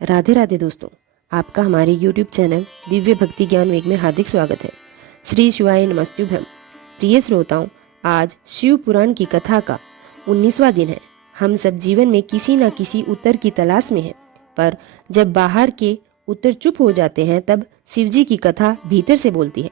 राधे राधे दोस्तों, आपका हमारे YouTube चैनल दिव्य भक्ति ज्ञान वेग में हार्दिक स्वागत है। श्री शिवाय नमस्तुभ्यम। प्रिय श्रोताओं, आज शिव पुराण की कथा का 19वां दिन है। हम सब जीवन में किसी न किसी उत्तर की तलाश में हैं, पर जब बाहर के उत्तर चुप हो जाते हैं तब शिव जी की कथा भीतर से बोलती है।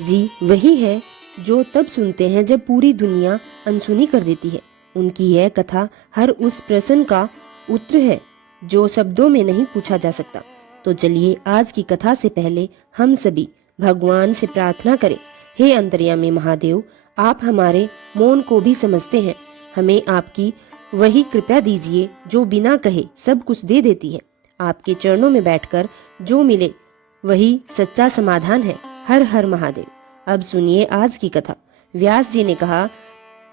जी वही है जो तब सुनते हैं जब पूरी दुनिया अनसुनी कर देती है। उनकी यह कथा हर उस प्रश्न का उत्तर है जो शब्दों में नहीं पूछा जा सकता। तो चलिए आज की कथा से पहले हम सभी भगवान से प्रार्थना करें। हे अंतर्यामी महादेव, आप हमारे मौन को भी समझते हैं। हमें आपकी वही कृपा दीजिए जो बिना कहे सब कुछ दे देती है। आपके चरणों में बैठकर जो मिले वही सच्चा समाधान है। हर हर महादेव। अब सुनिए आज की कथा। व्यास जी ने कहा,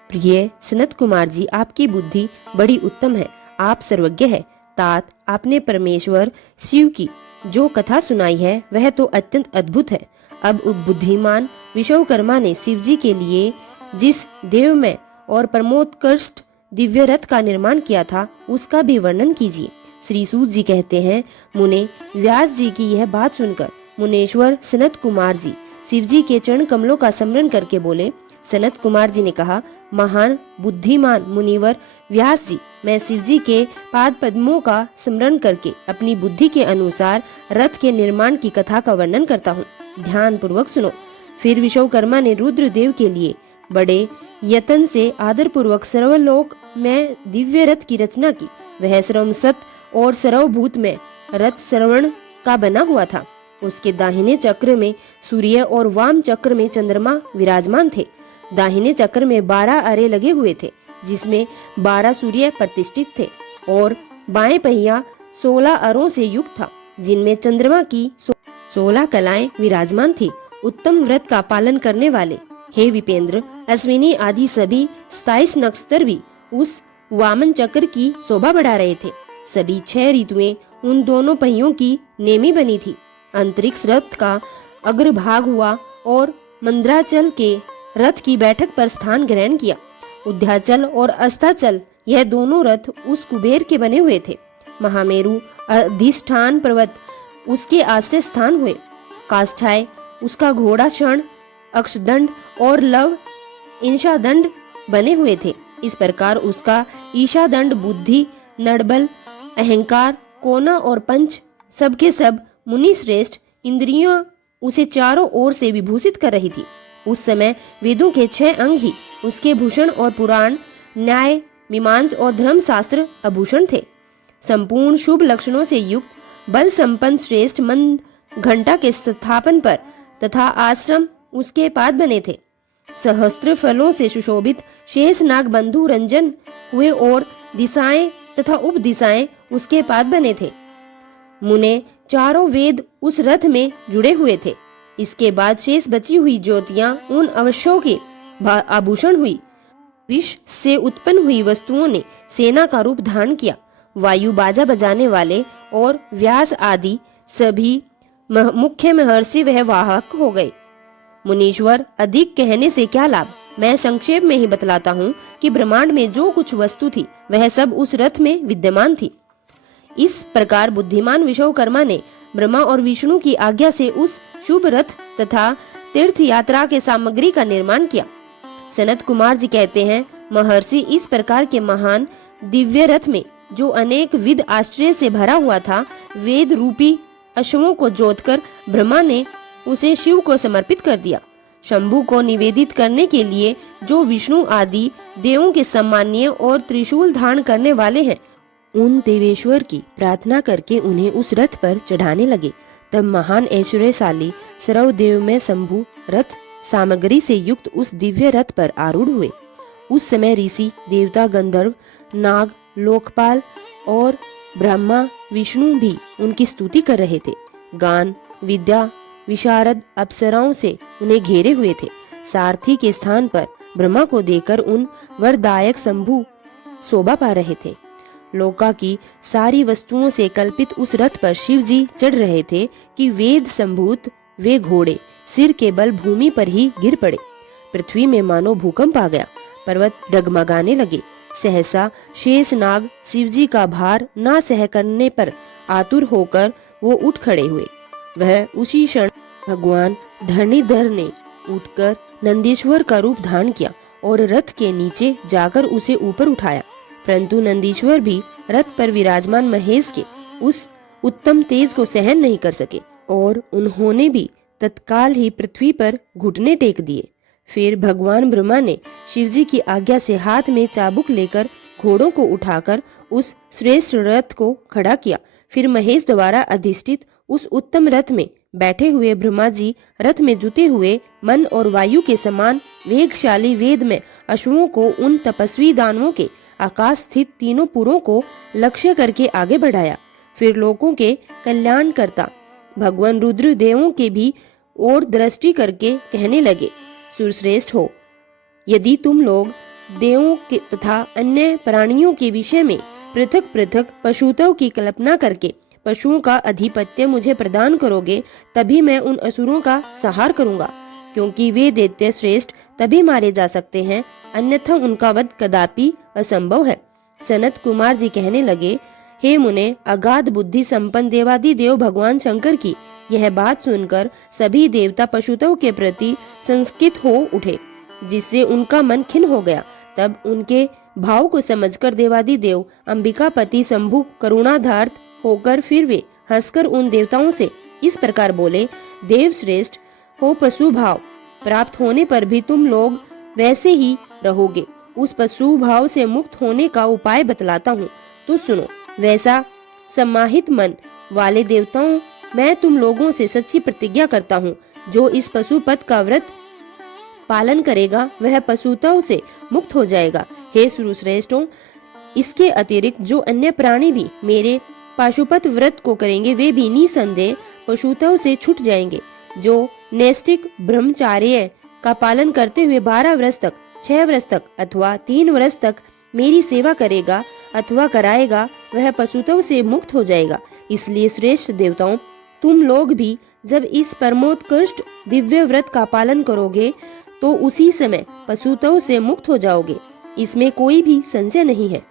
प्रिय सनत कुमार जी, आपकी बुद्धि बड़ी उत्तम है। आप सर्वज्ञ है। तात, आपने परमेश्वर शिव की जो कथा सुनाई है वह तो अत्यंत अद्भुत है। अब बुद्धिमान विश्वकर्मा ने शिव जी के लिए जिस देवमय और परमोत्कृष्ट दिव्य रथ का निर्माण किया था उसका भी वर्णन कीजिए। श्री सूत जी कहते हैं, मुने, व्यास जी की यह बात सुनकर मुनेश्वर सनत कुमार जी शिव जी के चरण कमलों का स्मरण करके बोले। सनत कुमार जी ने कहा, महान बुद्धिमान मुनिवर व्यास जी, मैं शिव जी के पाद पद्मों का स्मरण करके अपनी बुद्धि के अनुसार रथ के निर्माण की कथा का वर्णन करता हूँ। ध्यान पूर्वक सुनो। फिर विश्वकर्मा ने रुद्र देव के लिए बड़े यत्न से आदर पूर्वक सर्वलोक में दिव्य रथ की रचना की। वह सर्वसत और सर्वभूत में रथ श्रवण का बना हुआ था। उसके दाहिने चक्र में सूर्य और वाम चक्र में चंद्रमा विराजमान थे। दाहिने चक्र में 12 अरे लगे हुए थे जिसमें 12 सूर्य प्रतिष्ठित थे और बाएं पहिया 16 अरों से युक्त था जिनमें चंद्रमा की 16 कलाएं विराजमान थी। उत्तम व्रत का पालन करने वाले हे विपेंद्र, अश्विनी आदि सभी 27 नक्षत्र भी उस वामन चक्र की शोभा बढ़ा रहे थे। सभी 6 ऋतुएं उन दोनों पहियों की नेमी बनी थी। अंतरिक्ष रथ का अग्रभाग हुआ और मंद्राचल के रथ की बैठक पर स्थान ग्रहण किया। उद्याचल और अस्ताचल यह दोनों रथ उस कुबेर के बने हुए थे। महामेरु अधिष्ठान पर्वत उसके आश्रय स्थान हुए। काष्ठाय उसका घोड़ा क्षण, अक्षदंड और लव ईशादंड बने हुए थे। इस प्रकार उसका ईशादंड बुद्धि, नड़बल, अहंकार, कोना और पंच सबके सब मुनि श्रेष्ठ इंद्रियां उसे चारों ओर से विभूषित कर रही थी। उस समय वेदों के 6 अंग ही उसके भूषण और पुराण, न्याय, मीमांस और धर्म शास्त्र आभूषण थे। संपूर्ण शुभ लक्षणों से युक्त बल संपन्न श्रेष्ठ मंद घंटा के स्थापन पर तथा आश्रम उसके पाद बने थे। सहस्त्र फलों से सुशोभित शेष नाग बंधु रंजन हुए और दिशाएं तथा उप दिशाएं उसके पाद बने थे। मुने, चारों वेद उस रथ में जुड़े हुए थे। इसके बाद शेष बची हुई ज्योतियां उन अवश्यों के आभूषण हुई। विष से उत्पन्न हुई वस्तुओं ने सेना का रूप धारण किया। वायु बाजा बजाने वाले और व्यास आदि सभी मुख्य महर्षि वह वाहक हो गए। मुनीश्वर, अधिक कहने से क्या लाभ। मैं संक्षेप में ही बतलाता हूँ कि ब्रह्मांड में जो कुछ वस्तु थी वह सब उस रथ में विद्यमान थी। इस प्रकार बुद्धिमान विश्वकर्मा ने ब्रह्मा और विष्णु की आज्ञा से उस शुभ रथ तथा तीर्थ यात्रा के सामग्री का निर्माण किया। सनत कुमार जी कहते हैं, महर्षि, इस प्रकार के महान दिव्य रथ में जो अनेक विध आश्चर्य से भरा हुआ था, वेद रूपी अश्वों को जोतकर ब्रह्मा ने उसे शिव को समर्पित कर दिया। शंभु को निवेदित करने के लिए जो विष्णु आदि देवों के सम्मानीय और त्रिशूल धारण करने वाले हैं, उन देवेश्वर की प्रार्थना करके उन्हें उस रथ पर चढ़ाने लगे। तब महान ऐश्वर्यशाली सर्वदेव में शंभु रथ सामग्री से युक्त उस दिव्य रथ पर आरूढ़ हुए। उस समय ऋषि, देवता, गंधर्व, नाग, लोकपाल और ब्रह्मा विष्णु भी उनकी स्तुति कर रहे थे। गान, विद्या, विशारद अप्सराओं से उन्हें घेरे हुए थे। सारथी के स्थान पर ब्रह्मा को देकर उन वरदायक शंभु शोभा पा रहे थे। लोका की सारी वस्तुओं से कल्पित उस रथ पर शिव जी चढ़ रहे थे कि वेद संभूत वे घोड़े सिर के बल भूमि पर ही गिर पड़े। पृथ्वी में मानो भूकंप आ गया। पर्वत डगमगाने लगे। सहसा शेष नाग शिवजी का भार ना सह करने पर आतुर होकर वो उठ खड़े हुए। वह उसी क्षण भगवान धरणीधर ने उठकर नंदीश्वर का रूप धारण किया और रथ के नीचे जाकर उसे ऊपर उठाया। परंतु नंदीश्वर भी रथ पर विराजमान महेश के उस उत्तम तेज को सहन नहीं कर सके और उन्होंने भी तत्काल ही पृथ्वी पर घुटने टेक दिए। फिर भगवान ब्रह्मा ने शिवजी की आज्ञा से हाथ में चाबुक लेकर घोड़ों को उठाकर उस श्रेष्ठ रथ को खड़ा किया। फिर महेश द्वारा अधिष्ठित उस उत्तम रथ में बैठे हुए ब्रह्मा जी रथ में जुते हुए मन और वायु के समान वेगशाली वेद में अश्वों को उन तपस्वी दानवों के आकाश स्थित तीनों पुरों को लक्ष्य करके आगे बढ़ाया। फिर लोगों के कल्याण करता भगवान रुद्र देवों के भी और दृष्टि करके कहने लगे, सुरश्रेष्ठ हो, यदि तुम लोग देवों के तथा अन्य प्राणियों के विषय में पृथक पृथक पशुत्व की कल्पना करके पशुओं का अधिपत्य मुझे प्रदान करोगे, तभी मैं उन असुरों का संहार करूंगा, क्योंकि वे दैत्य श्रेष्ठ तभी मारे जा सकते हैं, अन्यथा उनका वध कदापि असंभव है। सनत कुमार जी कहने लगे, हे मुने, अगाध बुद्धि संपन्न देवादि देव भगवान शंकर की यह बात सुनकर सभी देवता पशुत्व के प्रति संस्कित हो उठे, जिससे उनका मन खिन्न हो गया। तब उनके भाव को समझकर देवादि देव अंबिकापति शंभु करुणाधार्त होकर फिर वे हंसकर उन देवताओं से इस प्रकार बोले, देव श्रेष्ठ हो, पशु भाव प्राप्त होने पर भी तुम लोग वैसे ही रहोगे। उस पशु भाव से मुक्त होने का उपाय बतलाता हूँ, तो सुनो। वैसा समाहित मन वाले देवताओं, मैं तुम लोगों से सच्ची प्रतिज्ञा करता हूँ, जो इस पशुपत का व्रत पालन करेगा वह पशुत्व से मुक्त हो जाएगा। हे सुरश्रेष्ठों, इसके अतिरिक्त जो अन्य प्राणी भी मेरे पाशुपत व्रत को करेंगे वे भी निसंदेह पशुत्व से छूट जाएंगे। जो नैष्ठिक ब्रह्मचार्य का पालन करते हुए 12 वर्ष तक, 6 वर्ष तक अथवा 3 वर्ष तक मेरी सेवा करेगा अथवा कराएगा वह पशुत्व से मुक्त हो जाएगा। इसलिए श्रेष्ठ देवताओं, तुम लोग भी जब इस परमोत्कृष्ट दिव्य व्रत का पालन करोगे तो उसी समय पशुत्व से मुक्त हो जाओगे, इसमें कोई भी संशय नहीं है।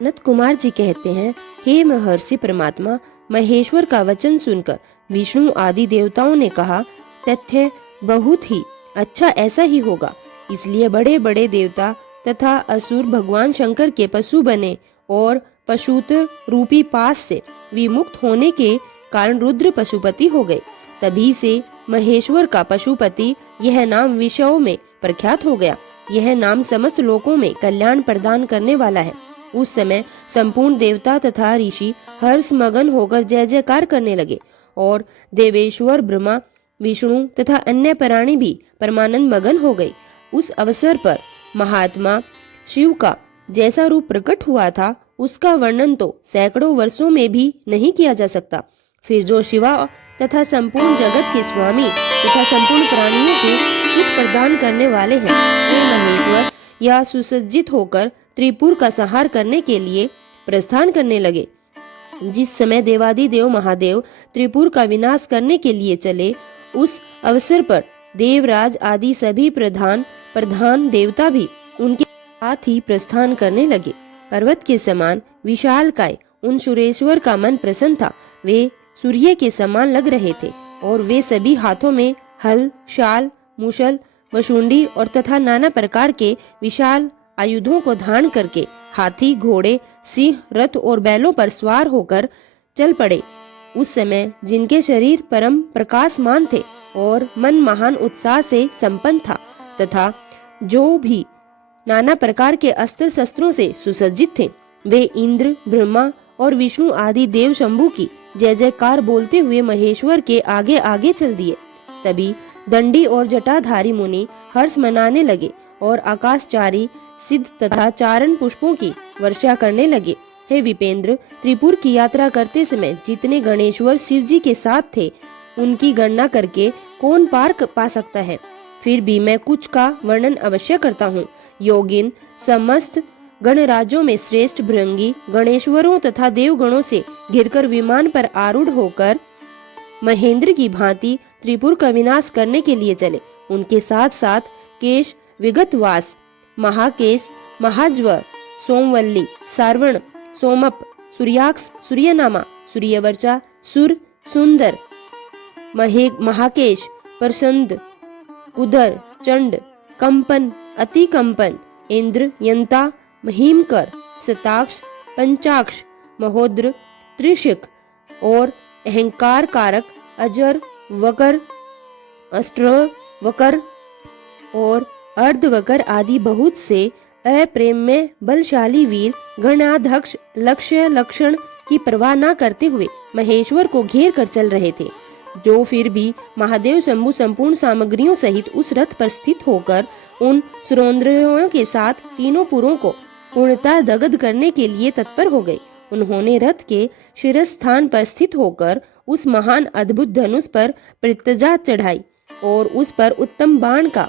नंद कुमार जी कहते हैं, हे महर्षि परमात्मा, महेश्वर का वचन सुनकर विष्णु आदि देवताओं ने कहा, तथ्य बहुत ही अच्छा, ऐसा ही होगा। इसलिए बड़े बड़े देवता तथा असुर भगवान शंकर के पशु बने और पशुत रूपी पास से विमुक्त होने के कारण रुद्र पशुपति हो गए। तभी से महेश्वर का पशुपति यह नाम विषयों में प्रख्यात हो गया। यह नाम समस्त लोकों में कल्याण प्रदान करने वाला है। उस समय संपूर्ण देवता तथा ऋषि हर्ष मगन होकर जय जयकार करने लगे और देवेश्वर ब्रह्मा, विष्णु तथा अन्य प्राणी भी परमानंद मगन हो गए। उस अवसर पर महात्मा शिव का जैसा रूप प्रकट हुआ था उसका वर्णन तो सैकड़ों वर्षों में भी नहीं किया जा सकता। फिर जो शिवा तथा संपूर्ण जगत के स्वामी तथा संपूर्ण प्राणियों को सुख प्रदान करने वाले हैं, वे महेश्वर या सुसज्जित होकर त्रिपुर का संहार करने के लिए प्रस्थान करने लगे। जिस समय देवादि देव महादेव त्रिपुर का विनाश करने के लिए चले, उस अवसर पर देवराज आदि सभी प्रधान देवता भी उनके साथ ही प्रस्थान करने लगे। पर्वत के समान विशालकाय उन सुरेश्वर का मन प्रसन्न था। वे सूर्य के समान लग रहे थे और वे सभी हाथों में हल, शाल, मुशल, वशुंडी और तथा नाना प्रकार के विशाल आयुधों को धारण करके हाथी, घोड़े, सिंह, रथ और बैलों पर सवार होकर चल पड़े। उस समय जिनके शरीर परम प्रकाशमान थे और मन महान उत्साह से संपन्न था तथा जो भी नाना प्रकार के अस्त्र शस्त्रों से सुसज्जित थे, वे इंद्र, ब्रह्मा और विष्णु आदि देव शंभु की जय जयकार बोलते हुए महेश्वर के आगे आगे चल दिए। तभी दंडी और जटाधारी मुनि हर्ष मनाने लगे और आकाशचारी सिद्ध तथा चारण पुष्पों की वर्षा करने लगे। हे विपेंद्र, त्रिपुर की यात्रा करते समय जितने गणेश्वर शिव जी के साथ थे, उनकी गणना करके कौन पार पा सकता है। फिर भी मैं कुछ का वर्णन अवश्य करता हूँ। योगिन समस्त गणराज्यों में श्रेष्ठ भृंगी गणेश्वरों तथा देवगणों से घिरकर विमान पर आरूढ़ होकर महेंद्र की भांति त्रिपुर का विनाश करने के लिए चले। उनके साथ साथ केश, विगतवास, महाकेश, महाज्वर, सोमवल्ली, सारवण, सोमप, सूर्याक्ष, सूर्यनामा, सूर्यवर्चा, सुर, सुंदर, महाकेश, प्रसंद, कुदर, चंड, कंपन, अतिकंपन, इंद्र, यंता, महीमकर, शताक्ष, पंचाक्ष, महोद्र, त्रिशिक और अहंकार कारक अजर, वकर, अस्त्र, वकर और अर्धवकर आदि बहुत से अप्रेम में बलशाली वीर गणाध्यक्ष लक्ष्य लक्षण की परवाह न करते हुए महेश्वर को घेर कर चल रहे थे, जो फिर भी महादेव शंभु संपूर्ण सामग्रियों सहित उस रथ पर स्थित होकर उन सुरेंद्रों के साथ तीनों पुरों को पूर्णतः दग्ध करने के लिए तत्पर हो गए। उन्होंने रथ के शीर्षस्थान पर स्थित होकर उस महान अद्भुत धनुष पर प्रतिजा चढ़ाई और उस पर उत्तम बाण का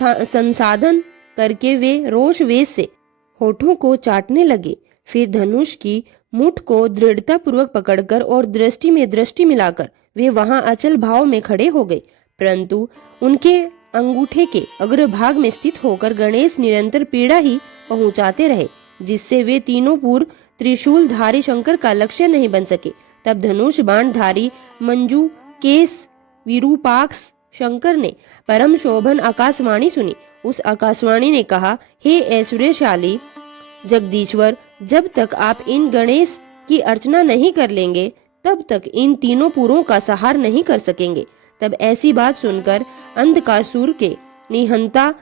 संसाधन करके वे रोष वेश से होठों को चाटने लगे। फिर धनुष की मुठ को दृढ़ता पूर्वक पकड़कर और दृष्टि में दृष्टि मिलाकर वे वहां अचल भाव में खड़े हो गए, परंतु उनके अंगूठे के अग्रभाग में स्थित होकर गणेश निरंतर पीड़ा ही पहुंचाते रहे, जिससे वे तीनों पूर्व त्रिशूल धारी शंकर का लक्ष्य नहीं बन सके। तब धनुष बाण धारी मंजू केस विरूपाक्ष शंकर ने परम शोभन आकाशवाणी सुनी। उस आकाशवाणी ने कहा, हे ऐश्वर्यशाली जगदीश्वर, जब तक आप इन गणेश की अर्चना नहीं कर लेंगे तब तक इन तीनों पुरों का सहार नहीं कर सकेंगे। तब ऐसी बात सुनकर अंधकासुर के निहंता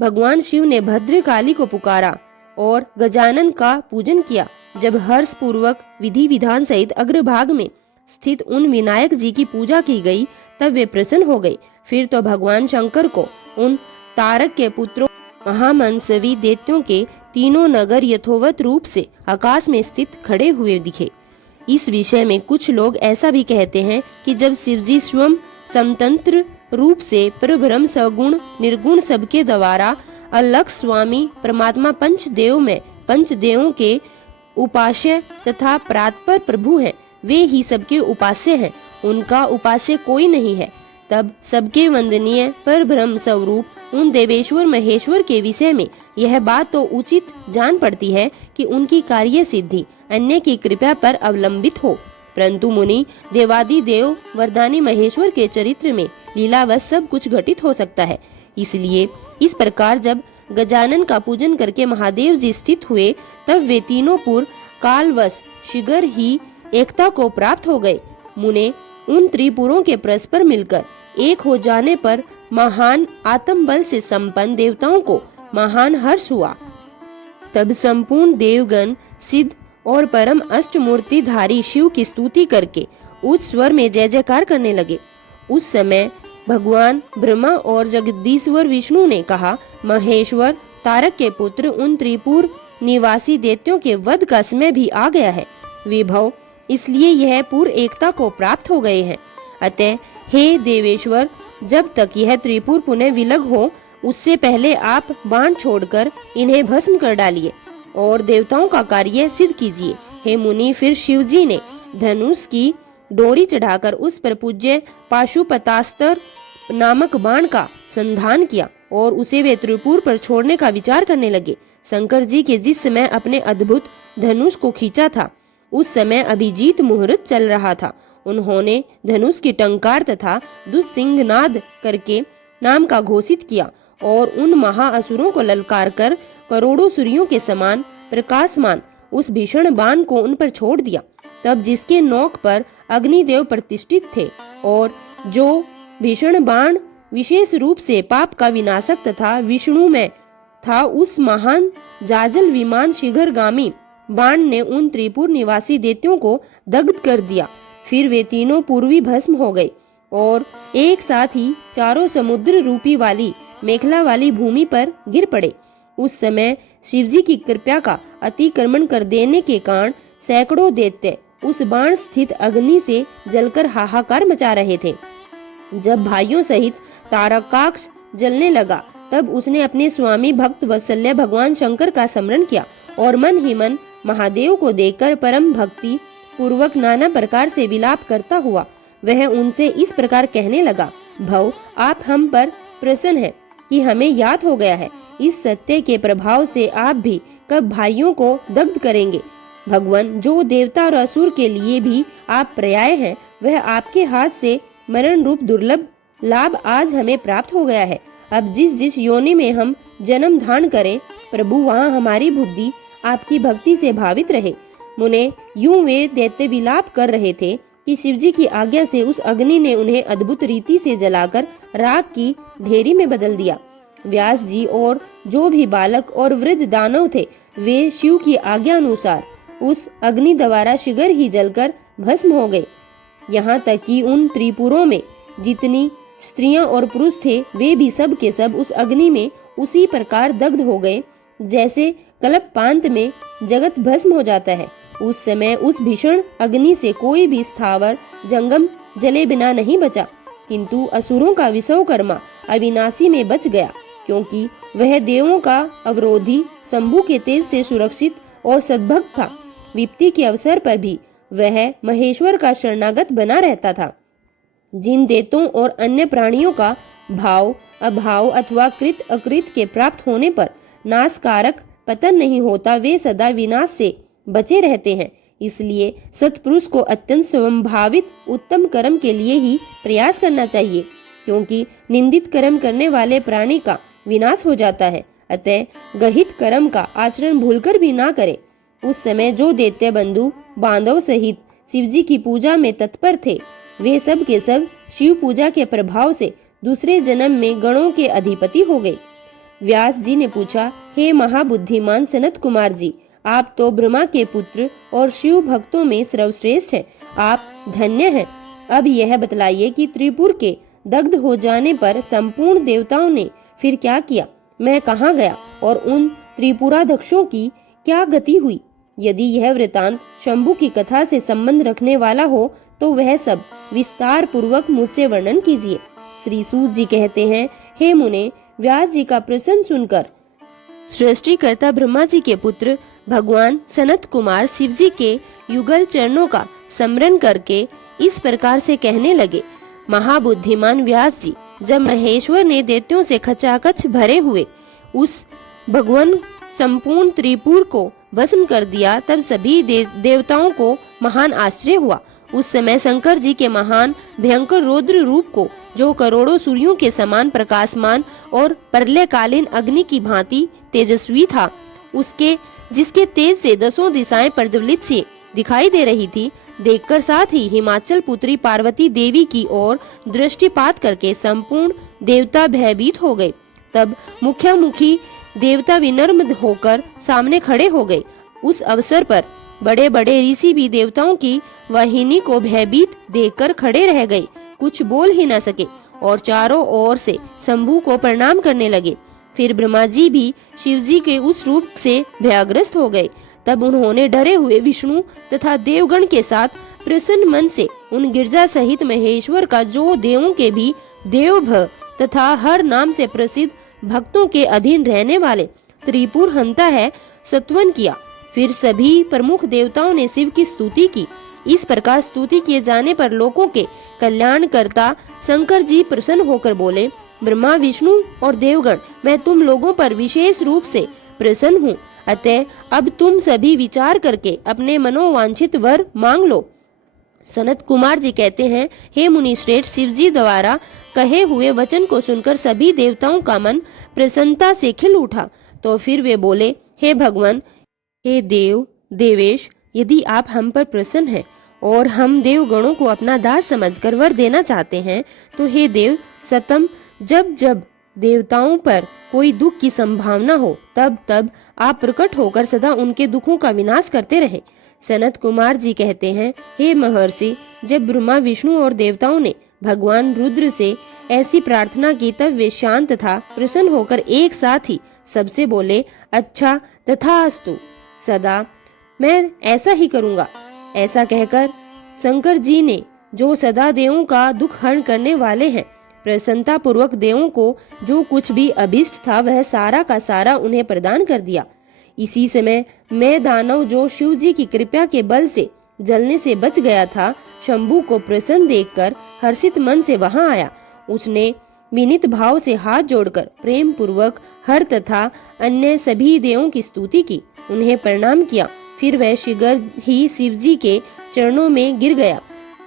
भगवान शिव ने भद्रकाली को पुकारा और गजानन का पूजन किया। जब हर्ष पूर्वक विधि विधान सहित अग्रभाग में स्थित उन विनायक जी की पूजा की गई, तब वे प्रसन्न हो गए। फिर तो भगवान शंकर को उन तारक के पुत्रों महामनस्वी दैत्यों के तीनों नगर यथोवत रूप से आकाश में स्थित खड़े हुए दिखे। इस विषय में कुछ लोग ऐसा भी कहते हैं कि जब शिवजी स्वयं स्वतंत्र रूप से परब्रह्म सगुण निर्गुण सबके द्वारा अलग स्वामी परमात्मा पंचदेव में पंचदेवों के उपास्य तथा परात्पर प्रभु हैं, वे ही सबके उपास्य हैं, उनका उपास्य कोई नहीं है। तब सबके वंदनीय पर ब्रह्म स्वरूप उन देवेश्वर महेश्वर के विषय में यह बात तो उचित जान पड़ती है कि उनकी कार्य सिद्धि अन्य की कृपा पर अवलंबित हो, परंतु मुनि देवादि देव वरदानी महेश्वर के चरित्र में लीलावश सब कुछ घटित हो सकता है। इसलिए इस प्रकार जब गजानन का पूजन करके महादेव जी स्थित हुए, तब वे तीनों पुर कालवश शीघ्र ही एकता को प्राप्त हो गए। मुने उन त्रिपुरों के परस्पर मिलकर एक हो जाने पर महान आत्म बल से संपन्न देवताओं को महान हर्ष हुआ। तब संपूर्ण देवगण सिद्ध और परम अष्टमूर्ति धारी शिव की स्तुति करके उच्च स्वर में जय जयकार करने लगे। उस समय भगवान ब्रह्मा और जगदीश्वर विष्णु ने कहा, महेश्वर तारक के पुत्र उन त्रिपुर निवासी दैत्यों के वध का समय भी आ गया है। विभव इसलिए यह पूर्ण एकता को प्राप्त हो गए हैं। अतः हे देवेश्वर, जब तक यह त्रिपुर पुनः विलग हो उससे पहले आप बाण छोड़कर इन्हें भस्म कर डालिए और देवताओं का कार्य सिद्ध कीजिए। हे मुनि, फिर शिवजी ने धनुष की डोरी चढ़ाकर उस पर पूज्य पाशुपतास्त्र नामक बाण का संधान किया और उसे वे त्रिपुर पर छोड़ने का विचार करने लगे। शंकर जी के जिस समय अपने अद्भुत धनुष को खींचा था उस समय अभिजीत मुहूर्त चल रहा था। उन्होंने धनुष की टंकार तथा दुस्सिंहनाद करके नाम का घोषित किया और उन महाअसुरों को ललकार कर करोड़ों सूर्यों के समान प्रकाशमान उस भीषण बाण को उन पर छोड़ दिया। तब जिसके नोक पर अग्निदेव प्रतिष्ठित थे और जो भीषण बाण विशेष रूप से पाप का विनाशक तथा विष्णु में था, उस महान जाजल विमान शीघ्रगामी बाण ने उन त्रिपुर निवासी दैत्यों को दग्ध कर दिया। फिर वे तीनों पूर्वी भस्म हो गए और एक साथ ही चारों समुद्र रूपी वाली मेखला वाली भूमि पर गिर पड़े। उस समय शिवजी की कृपा का अतिक्रमण कर देने के कारण सैकड़ों दैत्य उस बाण स्थित अग्नि से जलकर हाहाकार मचा रहे थे। जब भाइयों सहित तारकाक्ष जलने लगा, तब उसने अपने स्वामी भक्त वत्सल्य भगवान शंकर का स्मरण किया और मन ही मन महादेव को देखकर परम भक्ति पूर्वक नाना प्रकार से विलाप करता हुआ वह उनसे इस प्रकार कहने लगा, भव आप हम पर प्रसन्न है कि हमें याद हो गया है। इस सत्य के प्रभाव से आप भी कब भाइयों को दग्ध करेंगे। भगवान, जो देवता और असुर के लिए भी आप पर्याय हैं, वह आपके हाथ से मरण रूप दुर्लभ लाभ आज हमें प्राप्त हो गया है। अब जिस जिस योनि में हम जन्म धारण करें, प्रभु वहाँ हमारी बुद्धि आपकी भक्ति से भावित रहे। मुने, यूं वे दैत्य विलाप कर रहे थे कि शिवजी की आज्ञा से उस अग्नि ने उन्हें अद्भुत रीति से जलाकर राख की ढेरी में बदल दिया। व्यास जी और जो भी बालक और वृद्ध दानव थे, वे शिव की आज्ञा अनुसार उस अग्नि द्वारा शीघ्र ही जलकर भस्म हो गए। यहाँ तक कि उन त्रिपुरों में जितनी स्त्रियां और पुरुष थे, वे भी सब के सब उस अग्नि में उसी प्रकार दग्ध हो गए जैसे कल्पांत में जगत भस्म हो जाता है। उस समय उस भीषण अग्नि से कोई भी स्थावर जंगम जले बिना नहीं बचा, किंतु असुरों का विश्वकर्मा अविनाशी में बच गया, क्योंकि वह देवों का अवरोधी शंभु के तेज से सुरक्षित और सद्भक्त था। विपत्ति के अवसर पर भी वह महेश्वर का शरणागत बना रहता था। जिन देवताओं और अन्य प्राणियों का भाव अभाव अथवा कृत अकृत के प्राप्त होने पर नाशकारक पतन नहीं होता, वे सदा विनाश से बचे रहते हैं। इसलिए सत्पुरुष को अत्यंत संभावित उत्तम कर्म के लिए ही प्रयास करना चाहिए, क्योंकि निंदित कर्म करने वाले प्राणी का विनाश हो जाता है। अतः गहित कर्म का आचरण भूलकर भी ना करें। उस समय जो दैत्य बंधु बांधव सहित शिवजी की पूजा में तत्पर थे, वे सब के सब शिव पूजा के प्रभाव से दूसरे जन्म में गणों के अधिपति हो गए। व्यास जी ने पूछा, हे महाबुद्धिमान सनत कुमार जी, आप तो ब्रह्मा के पुत्र और शिव भक्तों में सर्वश्रेष्ठ हैं, आप धन्य हैं। अब यह बतलाइए कि त्रिपुर के दग्ध हो जाने पर संपूर्ण देवताओं ने फिर क्या किया, मैं कहाँ गया और उन त्रिपुराध्यक्षों की क्या गति हुई। यदि यह वृतांत शंभु की कथा से संबंध रखने वाला हो तो वह सब विस्तार पूर्वक मुझसे वर्णन कीजिए। श्री सूत जी कहते हैं, हे मुने, व्यास जी का प्रश्न सुनकर सृष्टिकर्ता ब्रह्मा जी के पुत्र भगवान सनत कुमार शिव जी के युगल चरणों का स्मरण करके इस प्रकार से कहने लगे, महाबुद्धिमान व्यास जी, जब महेश्वर ने दैत्यों से खचाखच भरे हुए उस भगवान संपूर्ण त्रिपुर को भस्म कर दिया, तब सभी देवताओं को महान आश्चर्य हुआ। उस समय शंकर जी के महान भयंकर रौद्र रूप को, जो करोड़ों सूर्यों के समान प्रकाशमान और प्रलयकालीन अग्नि की भांति तेजस्वी था, उसके जिसके तेज से दसों दिशाएं प्रज्वलित से दिखाई दे रही थी, देखकर साथ ही हिमाचल पुत्री पार्वती देवी की ओर दृष्टिपात करके संपूर्ण देवता भयभीत हो गए। तब मुख्यामुखी देवता विनम्र होकर सामने खड़े हो गए। उस अवसर पर बड़े बड़े ऋषि भी देवताओं की वाहिनी को भयभीत देखकर खड़े रह गए, कुछ बोल ही न सके और चारों ओर से शंभु को प्रणाम करने लगे। फिर ब्रह्मा जी भी शिव जी के उस रूप से भयग्रस्त हो गए। तब उन्होंने डरे हुए विष्णु तथा देवगण के साथ प्रसन्न मन से उन गिरजा सहित महेश्वर का, जो देवों के भी देव भ तथा हर नाम से प्रसिद्ध भक्तों के अधीन रहने वाले त्रिपुर हंता है, स्तवन किया। फिर सभी प्रमुख देवताओं ने शिव की स्तुति की। इस प्रकार स्तुति किए जाने पर लोगों के कल्याणकर्ता शंकर जी प्रसन्न होकर बोले, ब्रह्मा विष्णु और देवगण, मैं तुम लोगों पर विशेष रूप से प्रसन्न हूँ। अतः अब तुम सभी विचार करके अपने मनोवांछित वर मांग लो। सनत कुमार जी कहते हैं, हे मुनि श्रेष्ठ, शिव जी द्वारा कहे हुए वचन को सुनकर सभी देवताओं का मन प्रसन्नता से खिल उठा। तो फिर वे बोले, हे भगवान, हे देव देवेश, यदि आप हम पर प्रसन्न हैं और हम देवगणों को अपना दास समझकर वर देना चाहते हैं, तो हे देव सतम, जब जब देवताओं पर कोई दुख की संभावना हो, तब तब आप प्रकट होकर सदा उनके दुखों का विनाश करते रहे। सनत कुमार जी कहते हैं, हे महर्षि, जब ब्रह्मा विष्णु और देवताओं ने भगवान रुद्र से ऐसी प्रार्थना की, तब वे शांत तथा प्रसन्न होकर एक साथ ही सबसे बोले, अच्छा तथास्तु, सदा मैं ऐसा ही करूंगा। ऐसा कहकर शंकर जी ने, जो सदा देवों का दुख हरण करने वाले हैं, प्रसन्नता पूर्वक देवों को जो कुछ भी अभिष्ट था वह सारा का सारा उन्हें प्रदान कर दिया। इसी समय मैं दानव, जो शिव जी की कृपा के बल से जलने से बच गया था, शंभु को प्रसन्न देखकर हर्षित मन से वहां आया। उसने विनीत भाव से हाथ जोड़कर प्रेम पूर्वक हर तथा अन्य सभी देवों की स्तुति की, उन्हें प्रणाम किया। फिर वह शीघ्र ही शिवजी के चरणों में गिर गया।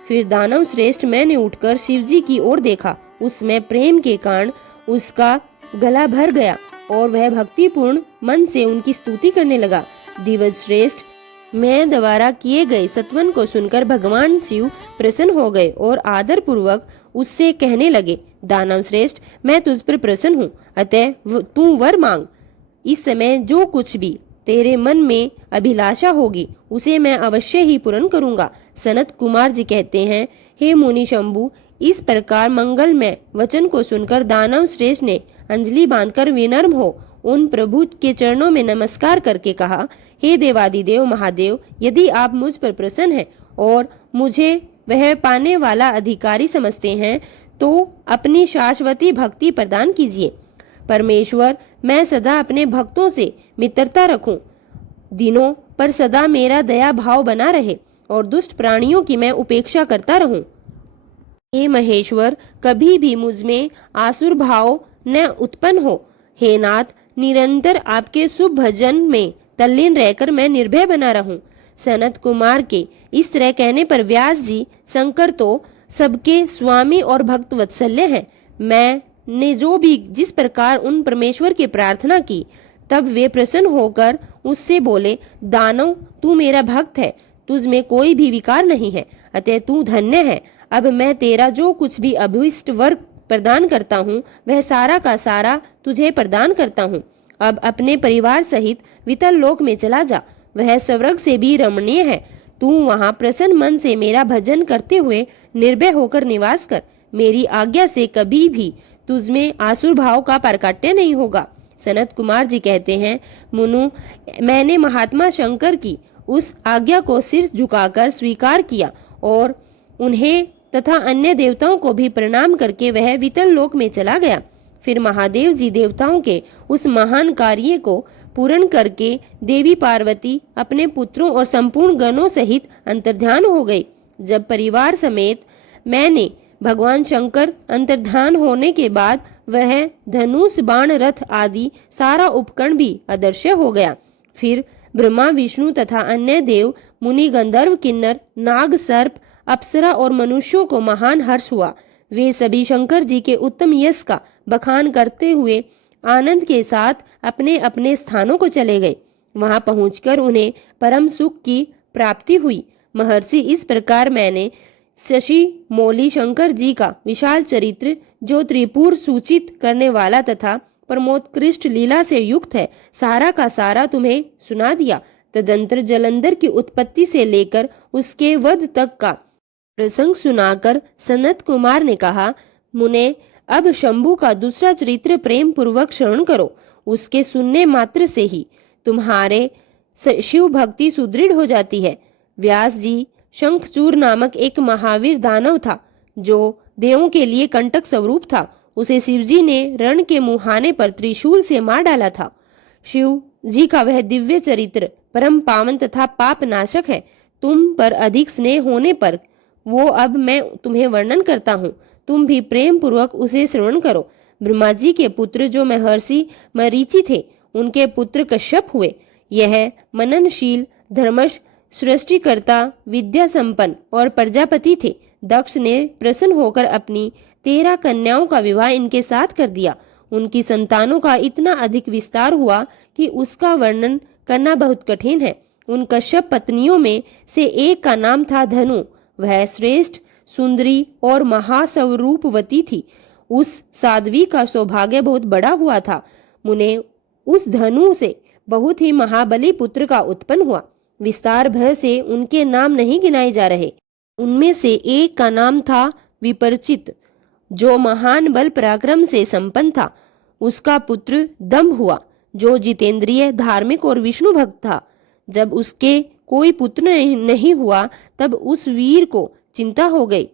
फिर दानव श्रेष्ठ मैंने उठकर शिवजी की ओर देखा। उसमें प्रेम के कारण उसका गला भर गया और वह भक्तिपूर्ण मन से उनकी स्तुति करने लगा। दिवस श्रेष्ठ मैं द्वारा किए गए सत्वन को सुनकर भगवान शिव प्रसन्न हो गए और आदर पूर्वक उससे कहने लगे, दानव श्रेष्ठ मैं तुझ पर प्रसन्न हूँ, अतः तू वर मांग। इस समय जो कुछ भी तेरे मन में अभिलाषा होगी उसे मैं अवश्य ही पूर्ण करूंगा। सनत कुमार जी कहते हैं, हे मुनि शंभु, इस प्रकार मंगलमय वचन को सुनकर दानव श्रेष्ठ ने अंजलि बांधकर विनम्र हो उन प्रभु के चरणों में नमस्कार करके कहा, हे देवादिदेव महादेव, यदि आप मुझ पर प्रसन्न हैं और मुझे वह पाने वाला अधिकारी समझते हैं तो अपनी शाश्वती भक्ति प्रदान कीजिए। परमेश्वर, मैं सदा अपने भक्तों से मित्रता रखूं, दिनों पर सदा मेरा दया भाव बना रहे और दुष्ट प्राणियों की मैं उपेक्षा करता रहूं। हे महेश्वर, कभी भी मुझ में आसुर भाव न उत्पन्न हो। हे नाथ, निरंतर आपके शुभ भजन में तल्लीन रहकर मैं निर्भय बना रहूं। सनत कुमार के इस तरह कहने पर व्यास जी, शंकर तो सबके स्वामी और भक्त वत्सल्य हैं। मैंने जो भी जिस प्रकार उन परमेश्वर की प्रार्थना की, तब वे प्रसन्न होकर उससे बोले, दानव तू मेरा भक्त है, तुझ में कोई भी विकार नहीं है, अतः तू धन्य है। अब मैं तेरा जो कुछ भी अभीष्ट वर प्रदान करता हूँ वह सारा का सारा तुझे प्रदान करता हूँ। अब अपने परिवार सहित वितल लोक में चला जा, वह स्वर्ग से भी रमणीय है। तू वहाँ प्रसन्न मन से मेरा भजन करते हुए निर्भय होकर निवास कर। मेरी आज्ञा से कभी भी तुझमें आसुर भाव का प्रकट्य नहीं होगा। सनत कुमार जी कहते हैं, मुनु, मैंने महात्मा शंकर की उस आज्ञा को सिर झुकाकर स्वीकार किया और उन्हें तथा अन्य देवताओं को भी प्रणाम करके वह वितल लोक में चला गया। फिर महादेव जी देवताओं के उस महान कार्य को पूर्ण करके देवी पार्वती अपने पुत्रों और संपूर्ण गणों सहित अंतर्ध्यान हो गई। जब परिवार समेत मैंने भगवान शंकर अंतर्ध्यान होने के बाद वह धनुष बाण रथ आदि सारा उपकरण भी अदृश्य हो गया। फिर ब्रह्मा विष्णु तथा अन्य देव मुनि गंधर्व किन्नर नाग सर्प अप्सरा और मनुष्यों को महान हर्ष हुआ। वे सभी शंकर जी के उत्तम यश का बखान करते हुए आनंद के साथ अपने अपने स्थानों को चले गए। वहां पहुंचकर उन्हें परम सुख की प्राप्ति हुई। महर्षि, इस प्रकार मैंने शशि मौली शंकर जी का विशाल चरित्र, जो त्रिपुर सूचित करने वाला तथा परमोत्कृष्ट लीला से युक्त है, सारा का सारा तुम्हें सुना दिया। तदंतर जलंधर की उत्पत्ति से लेकर उसके वध तक का प्रसंग सुनाकर सनत कुमार ने कहा, मुने, अब शंभु का दूसरा चरित्र प्रेम पूर्वक श्रवण करो। उसके सुनने मात्र से ही तुम्हारे शिव भक्ति सुदृढ़ हो जाती है। व्यास जी, शंखचूर नामक एक महावीर दानव था जो देवों के लिए कंटक स्वरूप था। उसे शिवजी ने रण के मुहाने पर त्रिशूल से मार डाला था। शिव जी का वह दिव्य चरित्र परम पावन तथा पाप नाशक है। तुम पर अधिक स्नेह होने पर वो अब मैं तुम्हें वर्णन करता हूँ। तुम भी प्रेम पूर्वक उसे श्रवण करो। ब्रह्मा जी के पुत्र जो महर्षि मरीचि थे, उनके पुत्र कश्यप हुए। यह मननशील, धर्मश, सृष्टिकर्ता, विद्या संपन्न और प्रजापति थे। दक्ष ने प्रसन्न होकर अपनी 13 कन्याओं का विवाह इनके साथ कर दिया। उनकी संतानों का इतना अधिक विस्तार हुआ कि उसका वर्णन करना बहुत कठिन है। उन कश्यप पत्नियों में से एक का नाम था धनु। वह श्रेष्ठ, सुंदरी और महास्वरूपवती थी। उस साध्वी का सौभाग्य बहुत बड़ा हुआ था। मुने, उस धनु से बहुत ही महाबली पुत्र का उत्पन्न हुआ। विस्तार भर से उनके नाम नहीं गिनाए जा रहे। उनमें से एक का नाम था विपरचित, जो महान बल पराक्रम से संपन्न था। उसका पुत्र दम्भ हुआ, जो जितेंद्रिय, धार्मिक और विष्णु भक्त था। जब उसके कोई पुत्र नहीं हुआ, तब उस वीर को चिंता हो गई।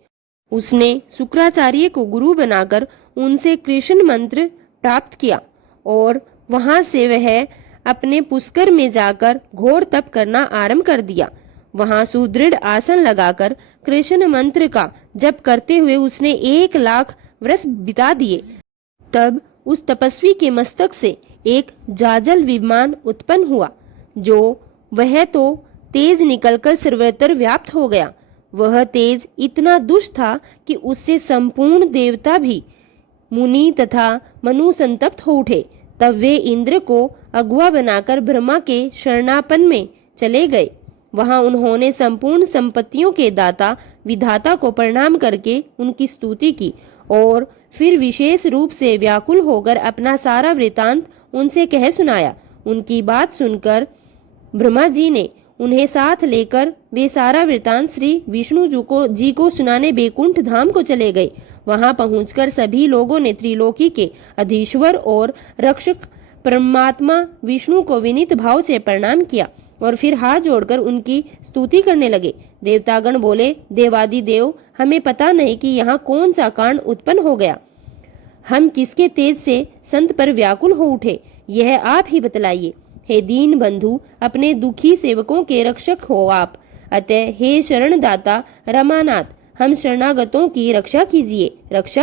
उसने शुक्राचार्य को गुरु बनाकर उनसे कृष्ण मंत्र प्राप्त किया और वहां से वह अपने पुष्कर में जाकर घोर तप करना आरंभ कर दिया। वहां सुदृढ़ आसन लगाकर कृष्ण मंत्र का जप करते हुए उसने 1 लाख वर्ष बिता दिए। तब उस तपस्वी के मस्तक से एक जाजल विमान उत्पन्न हुआ, जो वह तो तेज निकलकर सर्वत्र व्याप्त हो गया। वह तेज इतना दुष्ट था कि उससे संपूर्ण देवता भी, मुनि तथा मनु संतप्त हो उठे। तब वे इंद्र को अगुआ बनाकर ब्रह्मा के शरणापन में चले गए। वहां उन्होंने संपूर्ण संपत्तियों के दाता विधाता को प्रणाम करके उनकी स्तुति की और फिर विशेष रूप से व्याकुल होकर अपना सारा वृतांत उनसे कह सुनाया। उनकी बात सुनकर ब्रह्मा जी ने उन्हें साथ लेकर वे सारा वृतांत श्री विष्णु जी को सुनाने बैकुंठ धाम को चले गए। वहां पहुंचकर सभी लोगों ने त्रिलोकी के अधीश्वर और रक्षक परमात्मा विष्णु को विनीत भाव से प्रणाम किया और फिर हाथ जोड़कर उनकी स्तुति करने लगे। देवतागण बोले, देवादिदेव, हमें पता नहीं कि यहाँ कौन सा कांड उत्पन्न हो गया। हम किसके तेज से संत पर व्याकुल हो उठे, यह आप ही बतलाइए। हे दीन बंधु, अपने दुखी सेवकों के रक्षक हो आप। अतः हे शरणदाता रमानाथ, हम शरणागतों की रक्षा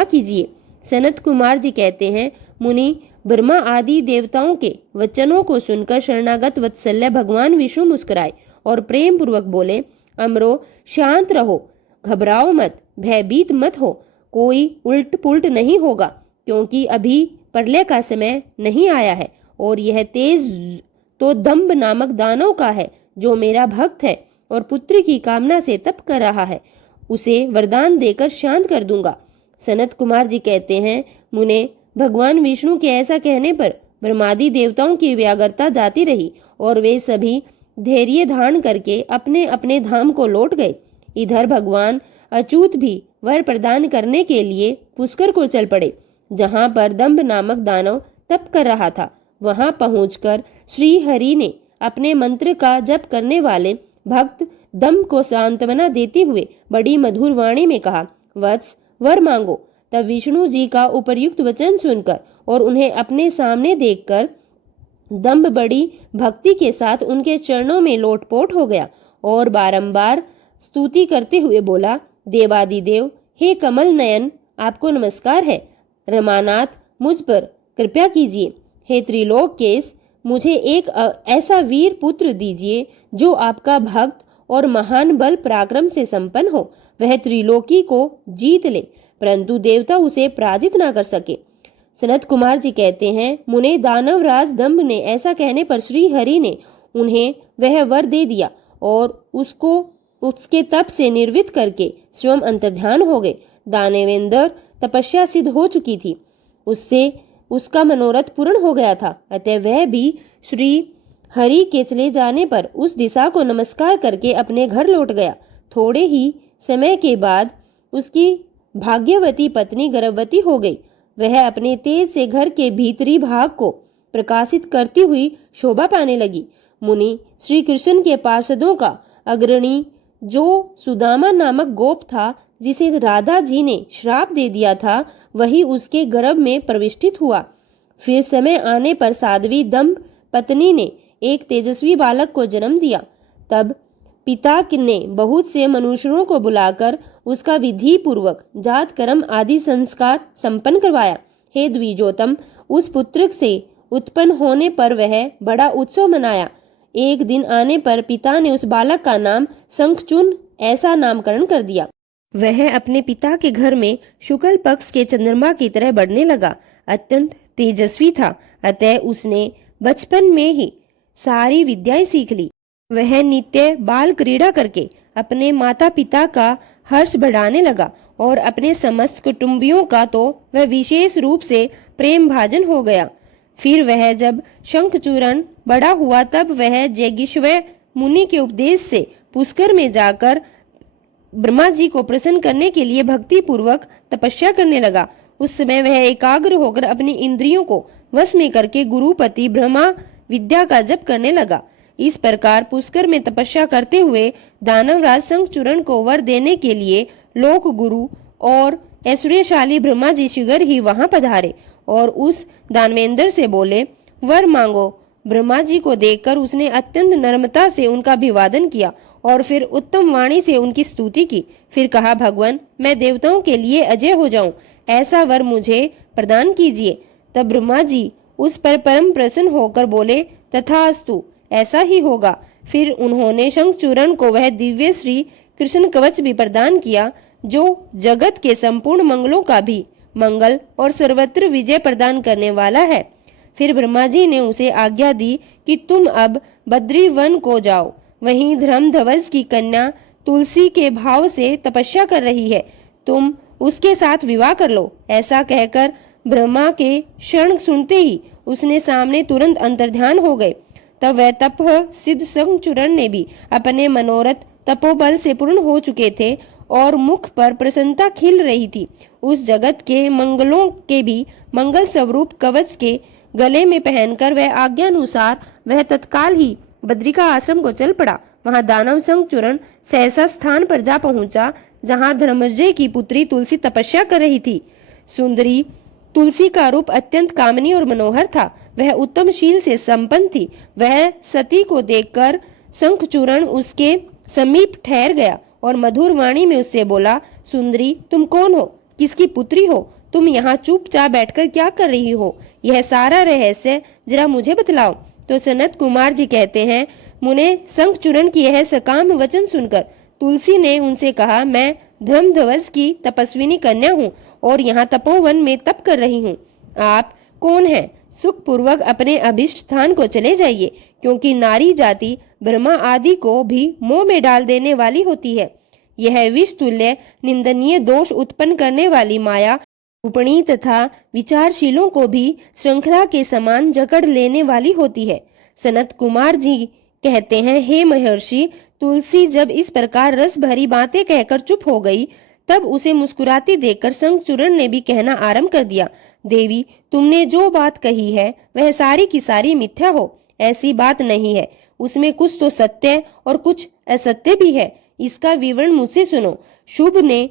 कीजिए। सनत कुमार जी कहते हैं, मुनि ब्रह्मा आदि देवताओं के वचनों को सुनकर शरणागत वत्सल्य भगवान विष्णु मुस्कुराए और प्रेम पूर्वक बोले, अमरो, शांत रहो, घबराओ मत, भयभीत मत हो, कोई उल्ट पुल्ट नहीं होगा, क्योंकि अभी प्रलय का समय नहीं आया है और यह तेज तो दंभ नामक दानव का है, जो मेरा भक्त है और पुत्र की कामना से तप कर रहा है। उसे वरदान देकर शांत कर दूंगा। सनत कुमार जी कहते हैं, मुने, भगवान विष्णु के ऐसा कहने पर ब्रह्मादि देवताओं की व्याकुलता जाती रही और वे सभी धैर्य धारण करके अपने अपने धाम को लौट गए। इधर भगवान अच्युत भी वर प्रदान करने के लिए पुष्कर को चल पड़े, जहां पर दंभ नामक दानव तप कर रहा था। वहां पहुंचकर श्री हरि ने अपने मंत्र का जप करने वाले भक्त दंभ को सांत्वना देते हुए बड़ी मधुर वाणी में कहा, वत्स, वर मांगो। तब विष्णु जी का उपर्युक्त वचन सुनकर और उन्हें अपने सामने देखकर दंभ बड़ी भक्ति के साथ उनके चरणों में लोटपोट हो गया और बारंबार स्तुति करते हुए बोला, देवादिदेव, हे कमल नयन, आपको नमस्कार है। रमानाथ, मुझ पर कृपा कीजिए। हे त्रिलोक केस, मुझे एक ऐसा वीर पुत्र दीजिए जो आपका भक्त और महान बल पराक्रम से संपन्न हो। वह त्रिलोकी को जीत ले, परंतु देवता उसे पराजित ना कर सके। सनत कुमार जी कहते हैं, मुने, दानव राज दंभ ने ऐसा कहने पर श्री हरि ने उन्हें वह वर दे दिया और उसको उसके तप से निर्वित करके स्वयं अंतर्ध्यान हो गए। दानवेंद्र तपस्या सिद्ध हो चुकी थी, उससे उसका मनोरथ पूर्ण हो गया था। अतः वह भी श्री हरि के चले जाने पर उस दिशा को नमस्कार करके अपने घर लौट गया। थोड़े ही समय के बाद उसकी भाग्यवती पत्नी गर्भवती हो गई। वह अपने तेज से घर के भीतरी भाग को प्रकाशित करती हुई शोभा पाने लगी। मुनि श्री कृष्ण के पार्षदों का अग्रणी जो सुदामा नामक गोप था, जिसे राधा जी ने श्राप दे दिया था, वही उसके गर्भ में प्रविष्टित हुआ। फिर समय आने पर साध्वी दंभ पत्नी ने एक तेजस्वी बालक को जन्म दिया। तब पिता ने बहुत से मनुष्यों को बुलाकर उसका विधि पूर्वक जात कर्म आदि संस्कार संपन्न करवाया। हे द्विजोतम, उस पुत्र से उत्पन्न होने पर वह बड़ा उत्सव मनाया। एक दिन आने पर पिता ने उस बालक का नाम शंखचूर्ण ऐसा नामकरण कर दिया। वह अपने पिता के घर में शुक्ल पक्ष के चंद्रमा की तरह बढ़ने लगा। अत्यंत तेजस्वी था, अतः उसने बचपन में ही सारी विद्याएं सीख ली। वह नित्य बाल क्रीड़ा करके अपने माता पिता का हर्ष बढ़ाने लगा और अपने समस्त कुटुंबियों का तो वह विशेष रूप से प्रेम भाजन हो गया। फिर वह जब शंखचूर्ण बड़ा हुआ, तब वह जैगिष्वय मुनि के उपदेश से पुष्कर में जाकर ब्रह्मा जी को प्रसन्न करने के लिए भक्ति पूर्वक तपस्या करने लगा। उस समय वह एकाग्र होकर अपनी इंद्रियों को वश में करके गुरुपति ब्रह्मा विद्या का जप करने लगा। इस प्रकार पुष्कर में तपस्या करते हुए दानवराज शंखचूर्ण को वर देने के लिए लोक गुरु और ऐश्वर्यशाली ब्रह्मा जी शीघ्र ही वहां पधारे और उस दानवेंद्र से बोले, वर मांगो। ब्रह्मा जी को देखकर उसने अत्यंत नम्रता से उनका अभिवादन किया और फिर उत्तम वाणी से उनकी स्तुति की। फिर कहा, भगवान, मैं देवताओं के लिए अजय हो जाऊं, ऐसा वर मुझे प्रदान कीजिए। तब ब्रह्मा जी उस पर परम प्रसन्न होकर बोले, तथास्तु, ऐसा ही होगा। फिर उन्होंने शंखचूरण को वह दिव्य श्री कृष्ण कवच भी प्रदान किया जो जगत के संपूर्ण मंगलों का भी मंगल और सर्वत्र विजय प्रदान करने वाला है। फिर ब्रह्मा जी ने उसे आज्ञा दी कि तुम अब बद्री वन को जाओ, वहीं धर्मध्वज की कन्या तुलसी के भाव से तपस्या कर रही है, तुम उसके साथ विवाह कर लो। ऐसा कहकर ब्रह्मा के शरण सुनते ही उसने सामने तुरंत अंतर्ध्यान हो गए। तब वह तप सिद्ध शंखचूरण ने भी अपने मनोरथ तपोबल से पूर्ण हो चुके थे और मुख पर प्रसन्नता खिल रही थी। उस जगत के मंगलों के भी मंगल स्वरूप कवच के गले में पहनकर वह आज्ञानुसार वह तत्काल ही बद्रिका आश्रम को चल पड़ा। वहां दानव शंखचूरण सहसा स्थान पर जा पहुंचा जहां धर्मजय की पुत्री तुलसी तपस्या कर रही थी। सुंदरी तुलसी का रूप अत्यंत कामनी और मनोहर था। वह उत्तम शील से संपन्न थी। वह सती को देखकर शंखचूरण उसके समीप ठहर गया और मधुर वाणी में उससे बोला, सुंदरी, तुम कौन हो? किसकी पुत्री हो? तुम यहाँ चुपचाप बैठकर क्या कर रही हो? यह सारा रहस्य जरा मुझे बतलाओ। तो सनत कुमार जी कहते हैं, मुने शंखचूरण की यह सकाम वचन सुनकर तुलसी ने उनसे कहा, मैं धर्मध्वज की तपस्विनी कन्या हूँ और यहाँ तपोवन में तप कर रही हूँ। आप कौन हैं? सुखपूर्वक अपने अभिष्ट स्थान को चले जाइए, क्योंकि नारी जाति ब्रह्मा आदि को भी मोह में डाल देने वाली होती है। यह विष तुल्य निंदनीय दोष उत्पन्न करने वाली माया रूपणी तथा विचारशीलों को भी श्रृंखला के समान जकड़ लेने वाली होती है। सनत कुमार जी कहते हैं, हे महर्षि, तुलसी जब इस प्रकार रस भरी बातें कहकर चुप हो गई, तब उसे मुस्कुराती देखकर शंखचूरण ने भी कहना आरंभ कर दिया, देवी, तुमने जो बात कही है वह सारी की सारी मिथ्या हो। ऐसी बात नहीं है, उसमें कुछ तो सत्य और कुछ असत्य भी है। इसका विवरण मुझसे सुनो। शुभ ने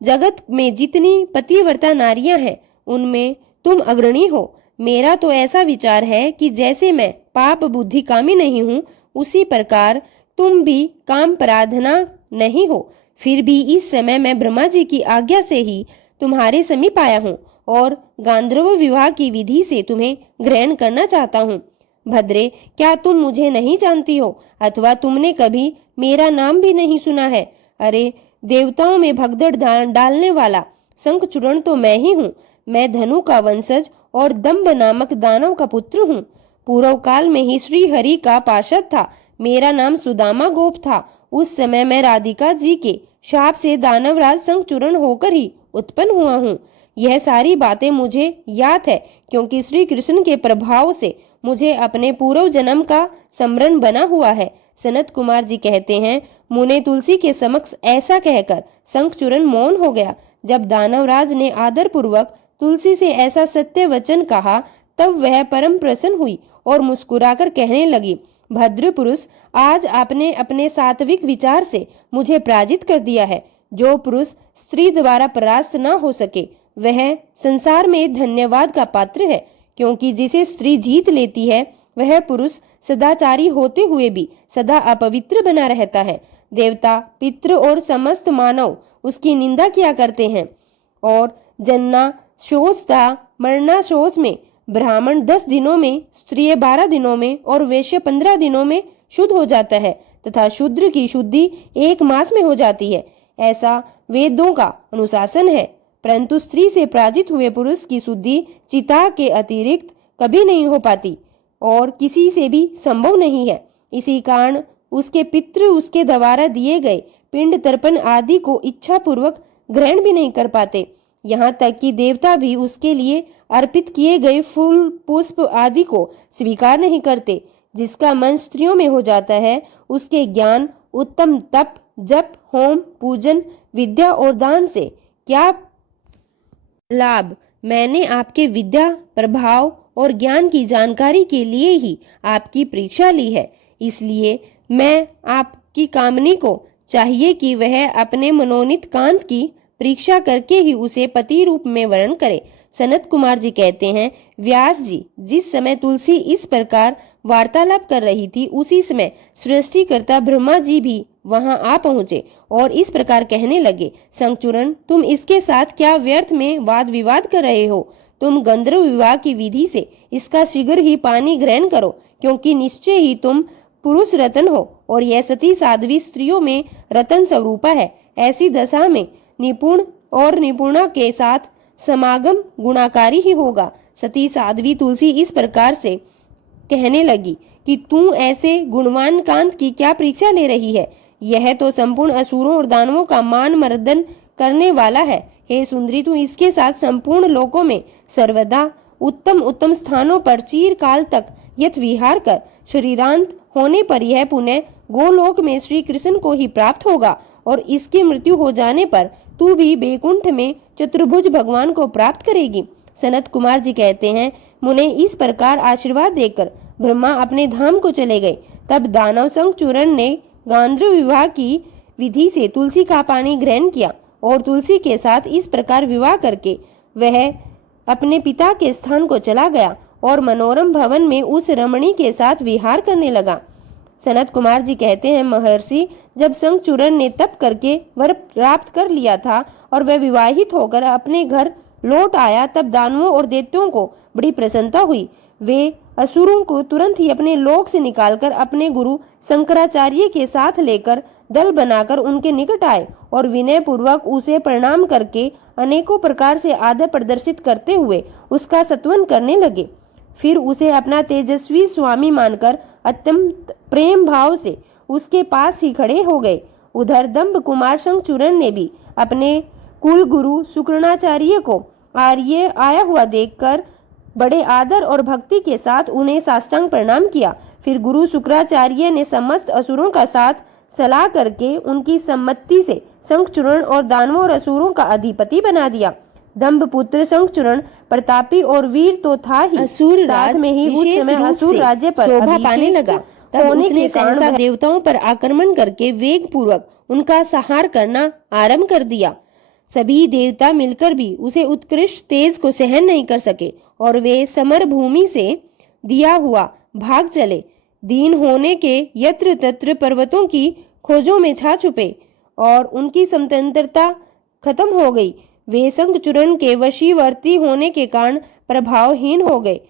जगत में जितनी पतिव्रता नारियां हैं उनमें तुम अग्रणी हो। मेरा तो ऐसा विचार है कि जैसे मैं पाप बुद्धि कामी नहीं हूँ, उसी प्रकार तुम भी काम प्रार्थना नहीं हो। फिर भी इस समय मैं ब्रह्मा जी की आज्ञा से ही तुम्हारे समीप आया हूँ और गांधर्व विवाह की विधि से तुम्हें ग्रहण करना चाहता हूँ। भद्रे, क्या तुम मुझे नहीं जानती हो अथवा तुमने कभी मेरा नाम भी नहीं सुना है? अरे, देवताओं में भगदड़ डालने वाला शंखचूरण तो मैं ही हूँ। मैं धनु का वंशज और दंभ नामक दानव का पुत्र हूँ। पूर्व काल में ही श्री हरि का पार्षद था। मेरा नाम सुदामा गोप था। उस समय मैं राधिका जी के शाप से दानवराज शंखचूरण होकर ही उत्पन्न हुआ हूँ। यह सारी बातें मुझे याद है, क्योंकि श्री कृष्ण के प्रभाव से मुझे अपने पूर्व जन्म का स्मरण बना हुआ है। सनत कुमार जी कहते हैं, मुने तुलसी के समक्ष ऐसा कहकर शंखचूरण मौन हो गया। जब दानवराज ने आदर पूर्वक तुलसी से ऐसा सत्य वचन कहा, तब वह परम प्रसन्न हुई और मुस्कुराकर कहने लगी, भद्र पुरुष, आज आपने अपने सात्विक विचार से मुझे पराजित कर दिया है। जो पुरुष स्त्री द्वारा परास्त न हो सके वह संसार में धन्यवाद का पात्र है, क्योंकि जिसे स्त्री जीत लेती है वह पुरुष सदाचारी होते हुए भी सदा अपवित्र बना रहता है। देवता, पितृ और समस्त मानव उसकी निंदा किया करते हैं और जन्ना शोष था मरना शोष में ब्राह्मण 10 दिनों में, स्त्रिय 12 दिनों में और वैश्य 15 दिनों में शुद्ध हो जाता है तथा शूद्र की शुद्धि 1 मास में हो जाती है। ऐसा वेदों का अनुशासन है। परंतु स्त्री से पराजित हुए पुरुष की शुद्धि चिता के अतिरिक्त कभी नहीं हो पाती और किसी से भी संभव नहीं है। इसी कारण उसके पितृ उसके द्वारा दिए गए पिंड तर्पण आदि को इच्छा पूर्वक ग्रहण भी नहीं कर पाते। यहाँ तक कि देवता भी उसके लिए अर्पित किए गए फूल पुष्प आदि को स्वीकार नहीं करते। जिसका मन स्त्रियों में हो जाता है उसके ज्ञान, उत्तम तप, जप, होम, पूजन, विद्या और दान से क्या लाभ? मैंने आपके विद्या, प्रभाव और ज्ञान की जानकारी के लिए ही आपकी परीक्षा ली है। इसलिए मैं आपकी कामनी को चाहिए कि वह अपने मनोनीत कांत की परीक्षा करके ही उसे पति रूप में वर्ण करे। सनत कुमार जी कहते हैं, व्यास जी, जिस समय तुलसी इस प्रकार वार्तालाप कर रही थी, उसी समय सृष्टिकर्ता ब्रह्मा जी भी वहां आ पहुंचे और इस प्रकार कहने लगे, शंखचूरण, तुम इसके साथ क्या व्यर्थ में वाद विवाद कर रहे हो? तुम गंधर्व विवाह की विधि से इसका शीघ्र ही पानी ग्रहण करो, क्योंकि निश्चय ही तुम पुरुष रतन हो और यह सती साध्वी स्त्रियों में रतन स्वरूपा है। ऐसी दशा में निपुण और निपुणा के साथ समागम गुणाकारी ही होगा। सती साध्वी तुलसी इस प्रकार से कहने लगी कि तू ऐसे गुणवान कांत की क्या परीक्षा ले रही है? यह तो संपूर्ण असुरों और दानवों का मान मर्दन करने वाला है। हे सुंदरी, तू इसके साथ संपूर्ण लोकों में सर्वदा उत्तम उत्तम स्थानों पर चिरकाल तक यथ विहार कर। शरीरांत होने पर यह पुनः गोलोक में श्री कृष्ण को ही प्राप्त होगा और इसकी मृत्यु हो जाने पर तू भी बैकुंठ में चतुर्भुज भगवान को प्राप्त करेगी। सनत कुमार जी कहते हैं, मुने इस प्रकार आशीर्वाद देकर ब्रह्मा अपने धाम को चले गए। तब दानव शंखचूरण ने गांधर्व विवाह की विधि से तुलसी का पानी ग्रहण किया और तुलसी के साथ इस प्रकार विवाह करके वह अपने पिता के स्थान को चला गया और मनोरम भवन में उस रमणी के साथ विहार करने लगा। सनत कुमार जी कहते हैं, महर्षि, जब शंखचूरण ने तप करके वर प्राप्त कर लिया था और वह विवाहित होकर अपने घर लौट आया, तब दानवों और दैत्यों को बड़ी प्रसन्नता हुई। वे असुरों को तुरंत ही अपने लोक से निकालकर अपने गुरु शंकराचार्य के साथ लेकर दल बनाकर उनके निकट आए और विनय पूर्वक उसे प्रणाम करके अनेकों प्रकार से आदर प्रदर्शित करते हुए उसका सत्वन करने लगे। फिर उसे अपना तेजस्वी स्वामी मानकर अत्यंत प्रेम भाव से उसके पास ही खड़े हो गए। उधर दंभ कुमार शंखचूरण ने भी अपने कुल गुरु शुक्राचार्य को आर्य आया हुआ देखकर बड़े आदर और भक्ति के साथ उन्हें साष्टांग प्रणाम किया। फिर गुरु शुक्राचार्य ने समस्त असुरों का साथ सलाह करके उनकी सम्मति से शंखचूरण और दानवों और असुरों का अधिपति बना दिया। दंभ पुत्र शंखचूरण प्रतापी और वीर तो था ही, असुर राज में ही उस समय असुर राज्य पर शोभा पाने लगा। तब उसने सहसा देवताओं पर आक्रमण करके वेग पूर्वक उनका संहार करना आरंभ कर दिया। सभी देवता मिलकर भी उसे उत्कृष्ट तेज को सहन नहीं कर सके और वे समर भूमि से दिया हुआ भाग चले। दीन होने के यत्र तत्र पर्वतों की खोजों में छा छुपे और उनकी स्वतंत्रता खत्म हो गई। वे शंखचूरण के वशीवर्ती होने के कारण प्रभावहीन हो गए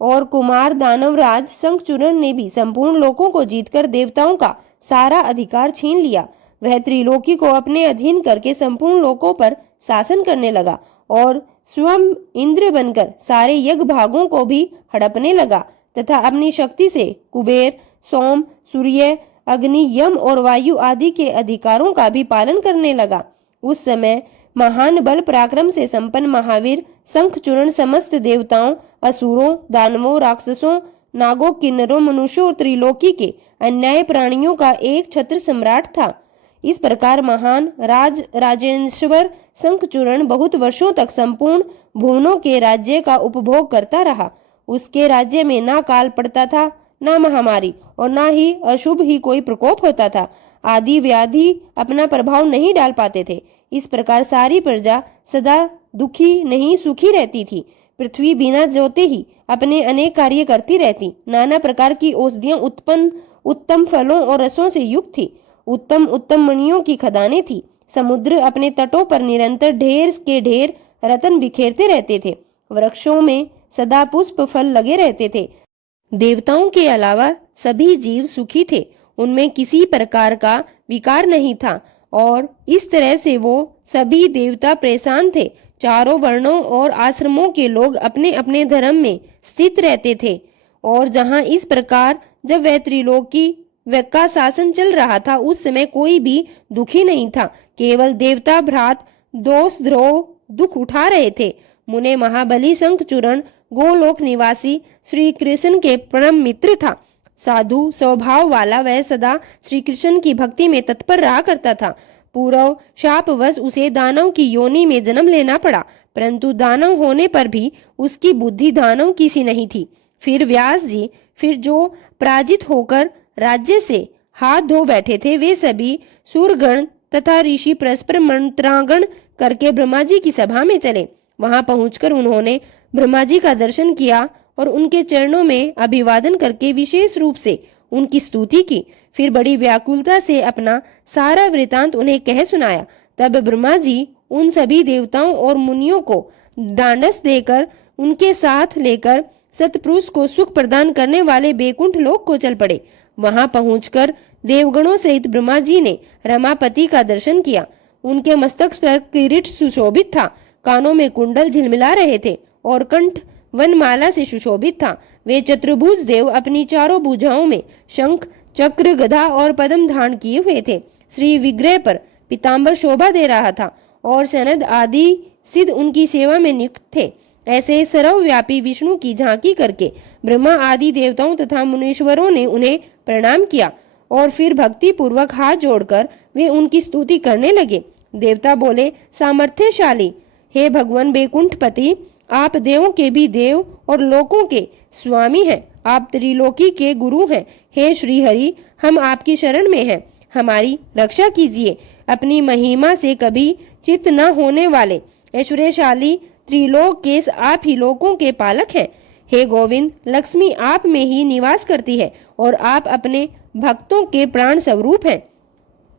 और कुमार दानवराज शंखचूरण ने भी संपूर्ण लोकों को जीतकर देवताओं का सारा अधिकार छीन लिया। वह त्रिलोकी को अपने अधीन करके संपूर्ण लोकों पर शासन करने लगा और स्वयं इंद्र बनकर सारे यज्ञ भागों को भी हड़पने लगा तथा अपनी शक्ति से कुबेर, सोम, सूर्य, अग्नि, यम और वायु आदि के अधिकारों का भी पालन करने लगा। उस समय महान बल पराक्रम से संपन्न महावीर शंखचूरण समस्त देवताओं, असुरों, दानवों, राक्षसों, नागों, किन्नरों, मनुष्यों और त्रिलोकी के अन्याय प्राणियों का एक छत्र सम्राट था। इस प्रकार महान राजेश्वर शंखचूरण बहुत वर्षों तक संपूर्ण भुवनों के राज्य का उपभोग करता रहा। उसके राज्य में ना काल पड़ता था, ना महामारी और ना ही अशुभ ही कोई प्रकोप होता था। आदि व्याधि अपना प्रभाव नहीं डाल पाते थे। इस प्रकार सारी प्रजा सदा दुखी नहीं सुखी रहती थी। पृथ्वी बिना जोते ही अपने अनेक कार्य करती रहती। नाना प्रकार की औषधियां उत्पन्न उत्तम फलों और रसों से युक्त थी। उत्तम उत्तम मणियों की खदानें थी। समुद्र अपने तटों पर निरंतर ढेर के ढेर रत्न बिखेरते रहते थे। वृक्षों में सदा पुष्प फल लगे रहते थे। देवताओं के अलावा सभी जीव सुखी थे। उनमें किसी प्रकार का विकार नहीं था और इस तरह से वो सभी देवता परेशान थे। चारों वर्णों और आश्रमों के लोग अपने अपने धर्म में स्थित रहते थे और जहाँ इस प्रकार जब वह त्रिलोकी का शासन चल रहा था, उस समय कोई भी दुखी नहीं था। केवल देवता भ्रात दोष द्रोह दुख उठा रहे थे। मुने महाबली शंखचूरण गोलोक निवासी श्री कृष्ण के परम मित्र था। साधु स्वभाव वाला वह सदा श्री कृष्ण की भक्ति में तत्पर रहा करता था। पूर्व शापवश उसे दानव की योनि में जन्म लेना पड़ा, परंतु दानव होने पर भी उसकी बुद्धि दानव की सी नहीं थी। फिर व्यास जी, फिर जो पराजित होकर राज्य से हाथ धो बैठे थे, वे सभी सूरगण तथा ऋषि परस्पर मंत्रांगण करके ब्रह्मा जी की सभा में चले। वहां पहुंचकर उन्होंने ब्रह्मा जी का दर्शन किया और उनके चरणों में अभिवादन करके विशेष रूप से उनकी स्तुति की। फिर बड़ी व्याकुलता से अपना सारा वृतांत उन्हें कह सुनाया। तब ब्रह्मा जी उन सभी देवताओं और मुनियों को डांडस देकर उनके साथ लेकर सतपुरुष को सुख प्रदान करने वाले बैकुंठ लोक को चल पड़े। वहां पहुंचकर देवगणों सहित ब्रह्मा जी ने रमापति का दर्शन किया। उनके मस्तक पर किरीट सुशोभित था, कानों में कुंडल झिलमिला रहे थे और कंठ वनमाला से सुशोभित था। वे चतुर्भुज देव अपनी चारों भुजाओं में शंख, चक्र, गदा और पद्म धारण किए हुए थे। श्री विग्रह पर पीताम्बर शोभा दे रहा था और सनद आदि सिद्ध उनकी सेवा में नियुक्त थे। ऐसे सर्वव्यापी विष्णु की झांकी करके ब्रह्मा आदि देवताओं तथा मुनीश्वरों ने उन्हें प्रणाम किया और फिर भक्ति पूर्वक हाथ जोड़कर वे उनकी स्तुति करने लगे। देवता बोले, सामर्थ्यशाली हे भगवान बैकुंठपति, आप देवों के भी देव और लोकों के स्वामी हैं। आप त्रिलोकी के गुरु हैं। हे श्री हरि, हम आपकी शरण में हैं, हमारी रक्षा कीजिए। अपनी महिमा से कभी चित न होने वाले ऐश्वर्यशाली त्रिलोक के आप ही लोकों के पालक हैं। हे गोविंद, लक्ष्मी आप में ही निवास करती है और आप अपने भक्तों के प्राण स्वरूप हैं।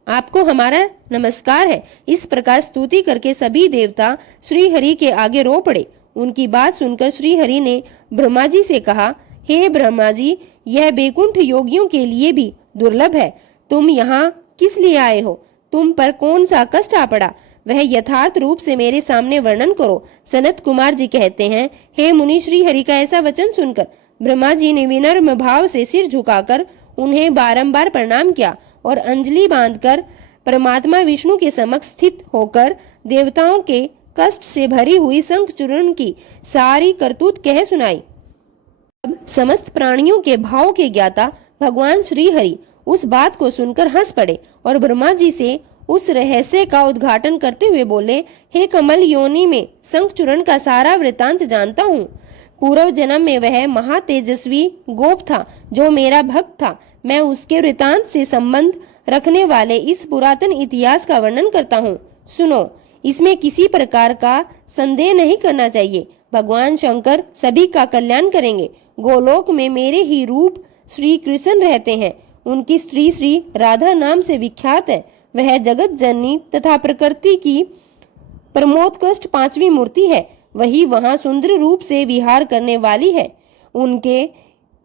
आपको हमारा नमस्कार है। इस प्रकार स्तुति करके सभी देवता श्री हरि के आगे रो पड़े। उनकी बात सुनकर श्री हरि ने ब्रह्मा जी से कहा, हे ब्रह्मा जी, यह बैकुंठ योगियों के लिए भी दुर्लभ है। तुम यहाँ किस लिए आए हो? तुम पर कौन सा कष्ट आ पड़ा? वह यथार्थ रूप से मेरे सामने वर्णन करो। सनत कुमार जी कहते हैं, हे मुनि, श्री हरि का ऐसा वचन सुनकर ब्रह्मा जी ने विनम्र भाव से सिर झुकाकर उन्हें बारंबार प्रणाम किया और अंजलि बांधकर परमात्मा विष्णु के समक्ष स्थित होकर देवताओं के कष्ट से भरी हुई शंखचूर्ण की सारी करतूत कह सुनाई। अब समस्त प्राणियों के भाव के ज्ञाता भगवान श्री हरि उस बात को सुनकर हंस पड़े और ब्रह्मा जी से उस रहस्य का उद्घाटन करते हुए बोले, हे कमल योनि में शंखचूर्ण का सारा वृतांत जानता हूँ। पूर्व जन्म में वह महातेजस्वी गोप था जो मेरा भक्त था। मैं उसके वृतांत से संबंध रखने वाले इस पुरातन इतिहास का वर्णन करता हूँ। सुनो, इसमें किसी प्रकार का संदेह नहीं करना चाहिए। भगवान शंकर सभी का कल्याण करेंगे। गोलोक में मेरे ही रूप श्री कृष्ण रहते हैं। उनकी स्त्री श्री राधा नाम से विख्यात है। वह जगत जननी तथा प्रकृति की प्रमोदकृष्ट पांचवी मूर्ति है। वही वहां सुंदर रूप से विहार करने वाली है। उनके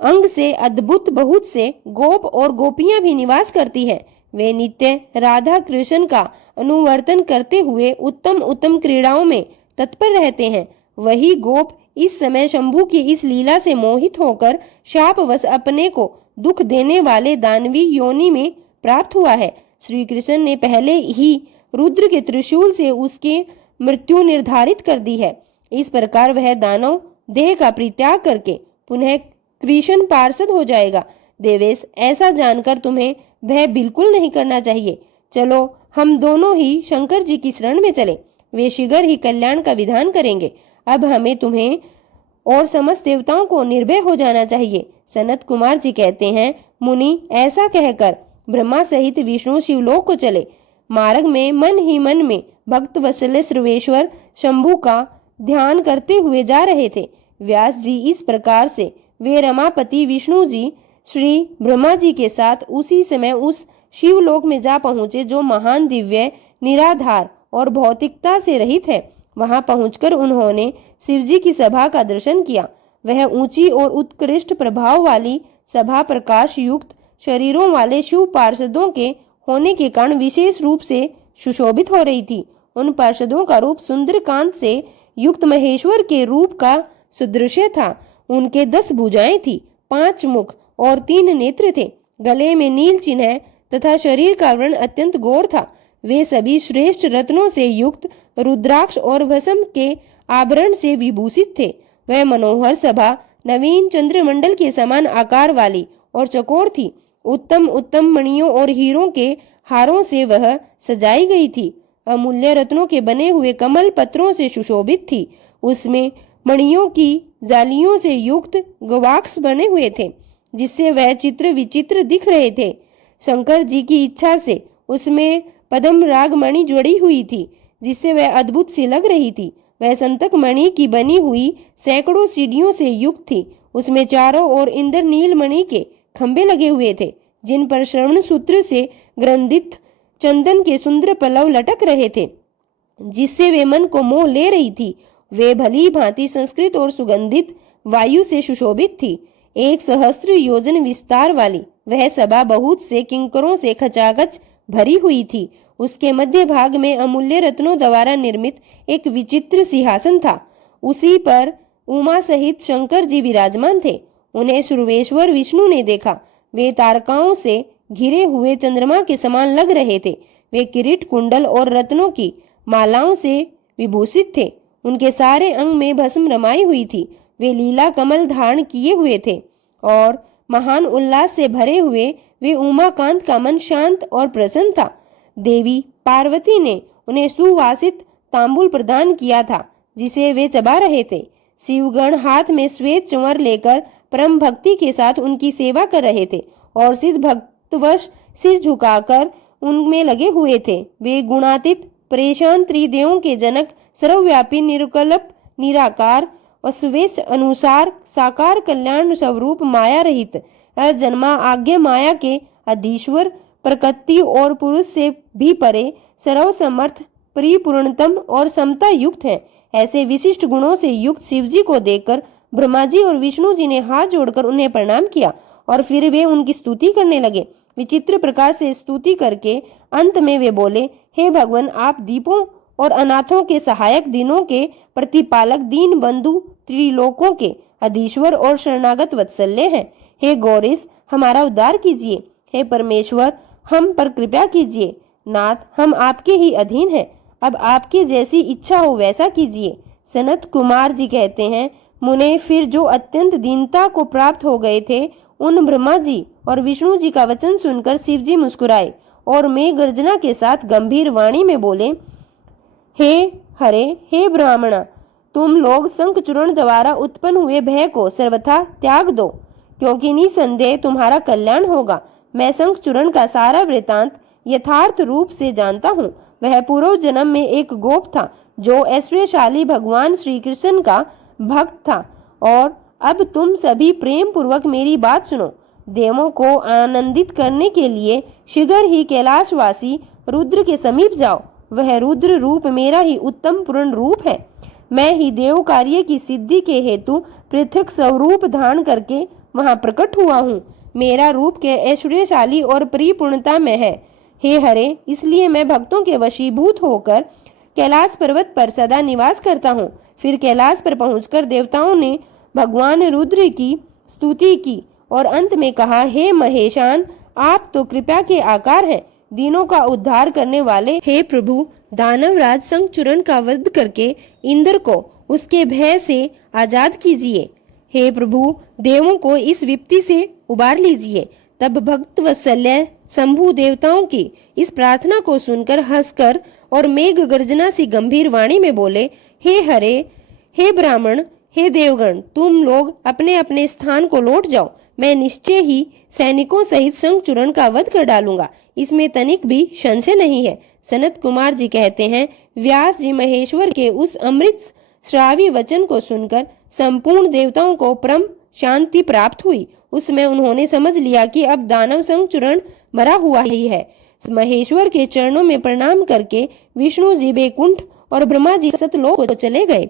अंग से अद्भुत बहुत से गोप और गोपियां भी निवास करती है। वे नित्य राधा कृष्ण का अनुवर्तन करते हुए उत्तम उत्तम क्रीड़ाओं में तत्पर रहते हैं। वही गोप इस समय शंभु की इस लीला से मोहित होकर शापवश अपने को दुख देने वाले दानवी योनि में प्राप्त हुआ है। श्री कृष्ण ने पहले ही रुद्र के त्रिशूल से उसकी मृत्यु निर्धारित कर दी है। इस प्रकार वह दानव देह का परित्याग करके पुनः कृष्ण पार्षद हो जाएगा। देवेश, ऐसा जानकर तुम्हें भय बिल्कुल नहीं करना चाहिए। चलो हम दोनों ही शंकर जी की शरण में चले। वे शीघ्र ही कल्याण का विधान करेंगे। अब हमें तुम्हें और समस्त देवताओं को निर्भय हो जाना चाहिए। सनत कुमार जी कहते हैं, मुनि, ऐसा कहकर ब्रह्मा सहित विष्णु शिवलोक को चले। मार्ग में मन ही मन में भक्त वत्सल सर्वेश्वर शंभु का ध्यान करते हुए जा रहे थे। व्यास जी इस प्रकार से वे रमापति विष्णु जी श्री ब्रह्मा जी के साथ उसी समय उस शिवलोक में जा पहुंचे जो महान, दिव्य, निराधार और भौतिकता से रहित है। वहां पहुंचकर उन्होंने शिवजी की सभा का दर्शन किया। वह ऊंची और उत्कृष्ट प्रभाव वाली सभा प्रकाश युक्त शरीरों वाले शिव पार्षदों के होने के कारण विशेष रूप से सुशोभित हो रही थी। उन पार्षदों का रूप सुंदरकांत से युक्त महेश्वर के रूप का सदृश था। उनके 10 भुजाएं थी, 5 मुख और 3 नेत्र थे। गले में नील चिन्ह तथा शरीर का वर्ण अत्यंत गौर था। वे सभी श्रेष्ठ रत्नों से युक्त रुद्राक्ष और भस्म के आभरण से विभूषित थे। वह मनोहर सभा नवीन चंद्रमंडल के समान आकार वाली और चकोर थी। उत्तम उत्तम मणियों और हीरों के हारों से वह सजाई गई थी। अमूल्य रत्नों के बने हुए कमल पत्रों से सुशोभित थी। उसमें मणियों की जालियों से युक्त गवाक्ष बने हुए थे, जिससे वह चित्र विचित्र दिख रहे थे। शंकर जी की इच्छा से उसमें पद्म राग मणि जुड़ी हुई थी, जिससे वह अद्भुत सी लग रही थी। वह संतक मणि की बनी हुई सैकड़ों सीढ़ियों से युक्त थी। उसमें चारों ओर इंद्रनील मणि के खंभे लगे हुए थे, जिन पर श्रवण सूत्र से ग्रंथित चंदन के सुंदर पल्लव लटक रहे थे, जिससे वे मन को मोह ले रही थी वे भली भांति संस्कृत और सुगंधित वायु से सुशोभित थी। 1 सहस्त्र योजन विस्तार वाली वह सभा बहुत से किंकरों से खचाखच भरी हुई थी। उसके मध्य भाग में अमूल्य रत्नों द्वारा निर्मित एक विचित्र सिंहासन था। उसी पर उमा सहित शंकर जी विराजमान थे। उन्हें सर्वेश्वर विष्णु ने देखा। वे तारकाओं से घिरे हुए चंद्रमा के समान लग रहे थे। वे किरीट, कुंडल और रत्नों की मालाओं से विभूषित थे। उनके सारे अंग में भस्म रमाई हुई थी। वे लीला कमल धारण किए हुए थे और महान उल्लास से भरे हुए वे उमाकांत का मन शांत और प्रसन्न था। देवी पार्वती ने उन्हें सुवासित तांबूल प्रदान किया था, जिसे वे चबा रहे थे। शिवगण हाथ में श्वेत चंवर लेकर परम भक्ति के साथ उनकी सेवा कर रहे थे और सिद्ध भक्तवश सिर झुकाकर उनमें लगे हुए थे। वे गुणातीत, परेशान, त्रिदेवों के जनक, सर्वव्यापी, निर्कल्प, निराकार, अश्वेश अनुसार, साकार, कल्याण स्वरूप, माया रहित, जन्मा आज्ञा माया के अधीश्वर, प्रकृति और पुरुष से भी परे, सर्वसमर्थ, परिपूर्णतम और समता युक्त है। ऐसे विशिष्ट गुणों से युक्त शिवजी को देखकर ब्रह्मा जी और विष्णु जी ने हाथ जोड़कर उन्हें प्रणाम किया और फिर वे उनकी स्तुति करने लगे। विचित्र प्रकार से स्तुति करके अंत में वे बोले, हे भगवान, आप दीपों और अनाथों के सहायक, दीनों के प्रतिपालक, दीन बंधु, त्रिलोकों के अधीश्वर और शरणागत वत्सल्य हैं। हे गौरीश, हमारा उद्धार कीजिए। हे परमेश्वर, हम पर कृपा कीजिए। नाथ, हम आपके ही अधीन हैं। अब आपके जैसी इच्छा हो वैसा कीजिए। सनत कुमार जी कहते हैं, मुने फिर जो अत्यंत दीनता को प्राप्त हो गए थे, उन ब्रह्मा जी और विष्णु जी का वचन सुनकर शिव जी मुस्कुराए और मेघ गर्जना के साथ गंभीर वाणी में बोले, हे हरे, हे ब्राह्मणा, तुम लोग शंखचूर्ण द्वारा उत्पन्न हुए भय को सर्वथा त्याग दो, क्योंकि निसंदेह तुम्हारा कल्याण होगा। मैं शंखचूर्ण का सारा वृतांत यथार्थ रूप से जानता हूँ। वह पूर्व जन्म में एक गोप था जो ऐश्वर्यशाली भगवान श्री कृष्ण का भक्त था। और अब तुम सभी प्रेम पूर्वक मेरी बात सुनो। देवों को आनंदित करने के लिए शीघ्र ही कैलाशवासी रुद्र के समीप जाओ। वह रुद्र रूप मेरा ही उत्तम पूर्ण रूप है। मैं ही देव कार्य की सिद्धि के हेतु पृथक स्वरूप धारण करके वहां प्रकट हुआ हूँ। मेरा रूप के ऐश्वर्यशाली और परिपूर्णता में है। हे हरे, इसलिए मैं भक्तों के वशीभूत होकर कैलाश पर्वत पर सदा निवास करता हूँ। फिर कैलाश पर पहुंचकर देवताओं ने भगवान रुद्र की स्तुति की और अंत में कहा, हे महेशान, आप तो कृपा के आकार हैं, दीनों का उद्धार करने वाले। हे प्रभु, दानवराज शंखचूर्ण का वध करके इंद्र को उसके भय से आजाद कीजिए। हे प्रभु, देवों को इस विपत्ति से उबार लीजिए। तब भक्त वत्सल्य शंभु देवताओं की इस प्रार्थना को सुनकर हंसकर और मेघ गर्जना सी गंभीर वाणी में बोले, हे हरे, हे ब्राह्मण, हे देवगण, तुम लोग अपने अपने स्थान को लौट जाओ। मैं निश्चय ही सैनिकों सहित शंखचूर्ण का वध कर डालूंगा, इसमें तनिक भी संशय नहीं है। सनत कुमार जी कहते हैं, व्यास जी महेश्वर के उस अमृत श्रावी वचन को सुनकर संपूर्ण देवताओं को परम शांति प्राप्त हुई। उसमें उन्होंने समझ लिया कि अब दानव शंखचूर्ण मरा हुआ ही है। महेश्वर के चरणों में प्रणाम करके विष्णु जी बैकुंठ और ब्रह्मा जी सतलोक को चले गए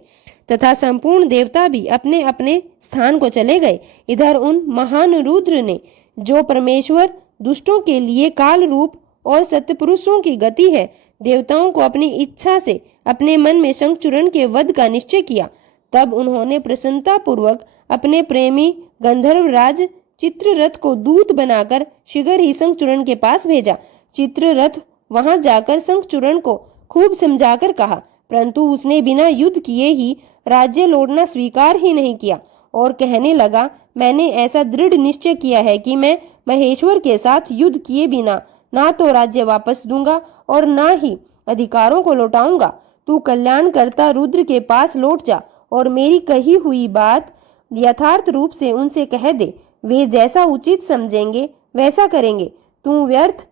तथा संपूर्ण देवता भी अपने अपने स्थान को चले गए। इधर उन महान रुद्र ने, जो परमेश्वर दुष्टों के लिए काल रूप और सत्यपुरुषों की गति है, देवताओं को अपनी इच्छा से अपने मन में शंखचूर्ण के वध का निश्चय किया। तब उन्होंने प्रसन्नता पूर्वक अपने प्रेमी गंधर्वराज चित्ररथ को दूत बनाकर शीघ्र ही शंखचूर्ण के पास भेजा। चित्ररथ वहां जाकर शंखचूर्ण को खूब समझाकर कहा, परंतु उसने बिना युद्ध किए ही राज्य लौटना स्वीकार ही नहीं किया और कहने लगा, मैंने ऐसा दृढ़ निश्चय किया है कि मैं महेश्वर के साथ युद्ध किए बिना ना तो राज्य वापस दूंगा और ना ही अधिकारों को लौटाऊंगा। तू कल्याणकर्ता रुद्र के पास लौट जा और मेरी कही हुई बात यथार्थ रूप से उनसे कह दे। वे जैसा उचित समझेंगे वैसा करेंगे। तू व्यर्थ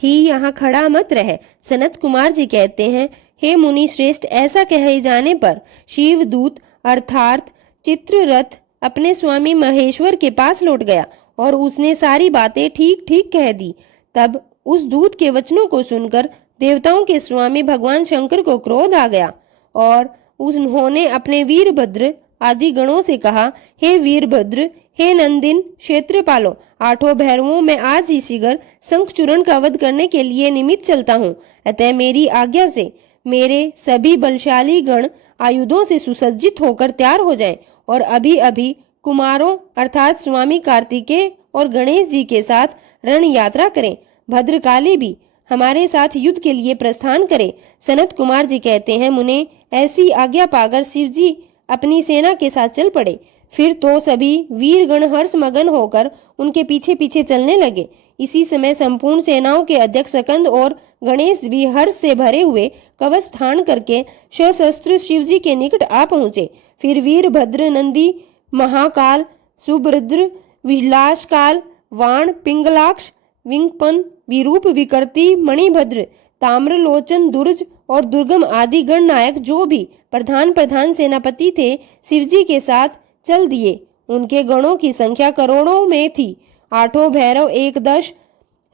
ही यहाँ खड़ा मत रह। सनत कुमार जी कहते हैं, हे मुनि श्रेष्ठ, ऐसा कहे जाने पर शिवदूत अर्थात चित्ररथ अपने स्वामी महेश्वर के पास लौट गया और उसने सारी बातें ठीक ठीक कह दी। तब उस दूत के वचनों को सुनकर देवताओं के स्वामी भगवान शंकर को क्रोध आ गया और उन्होंने अपने वीरभद्र आदि गणों से कहा, हे वीरभद्र, हे नंदिन क्षेत्रपालों, आठों भैरवों में आज ही शीघ्र शंखचूरण का वध करने के लिए निमित्त चलता हूँ। अतः मेरी आज्ञा से मेरे सभी बलशाली गण आयुधों से सुसज्जित होकर तैयार हो जाएं और अभी अभी कुमारों अर्थात स्वामी कार्तिकेय और गणेश जी के साथ रण यात्रा करें। भद्रकाली भी हमारे साथ युद्ध के लिए प्रस्थान करे। सनत कुमार जी कहते हैं, मुने ऐसी आज्ञा पाकर शिव जी अपनी सेना के साथ चल पड़े। फिर तो सभी वीरगण हर्ष मगन होकर उनके पीछे पीछे चलने लगे। इसी समय संपूर्ण सेनाओं के अध्यक्ष सकंद और गणेश भी हर्ष से भरे हुए कवच धारण करके सशस्त्र शिव जी के निकट आ पहुंचे। फिर वीरभद्र, नंदी, महाकाल, सुभद्र, विलासकाल, वाण, पिंगलाक्ष, विंगपन, विरूप, विकृति, मणिभद्र, ताम्रलोचन, दुर्ज और दुर्गम आदि गण नायक जो भी प्रधान सेनापति थे, शिवजी के साथ चल दिए। उनके गणों की संख्या करोड़ों में थी। आठों भैरव, 11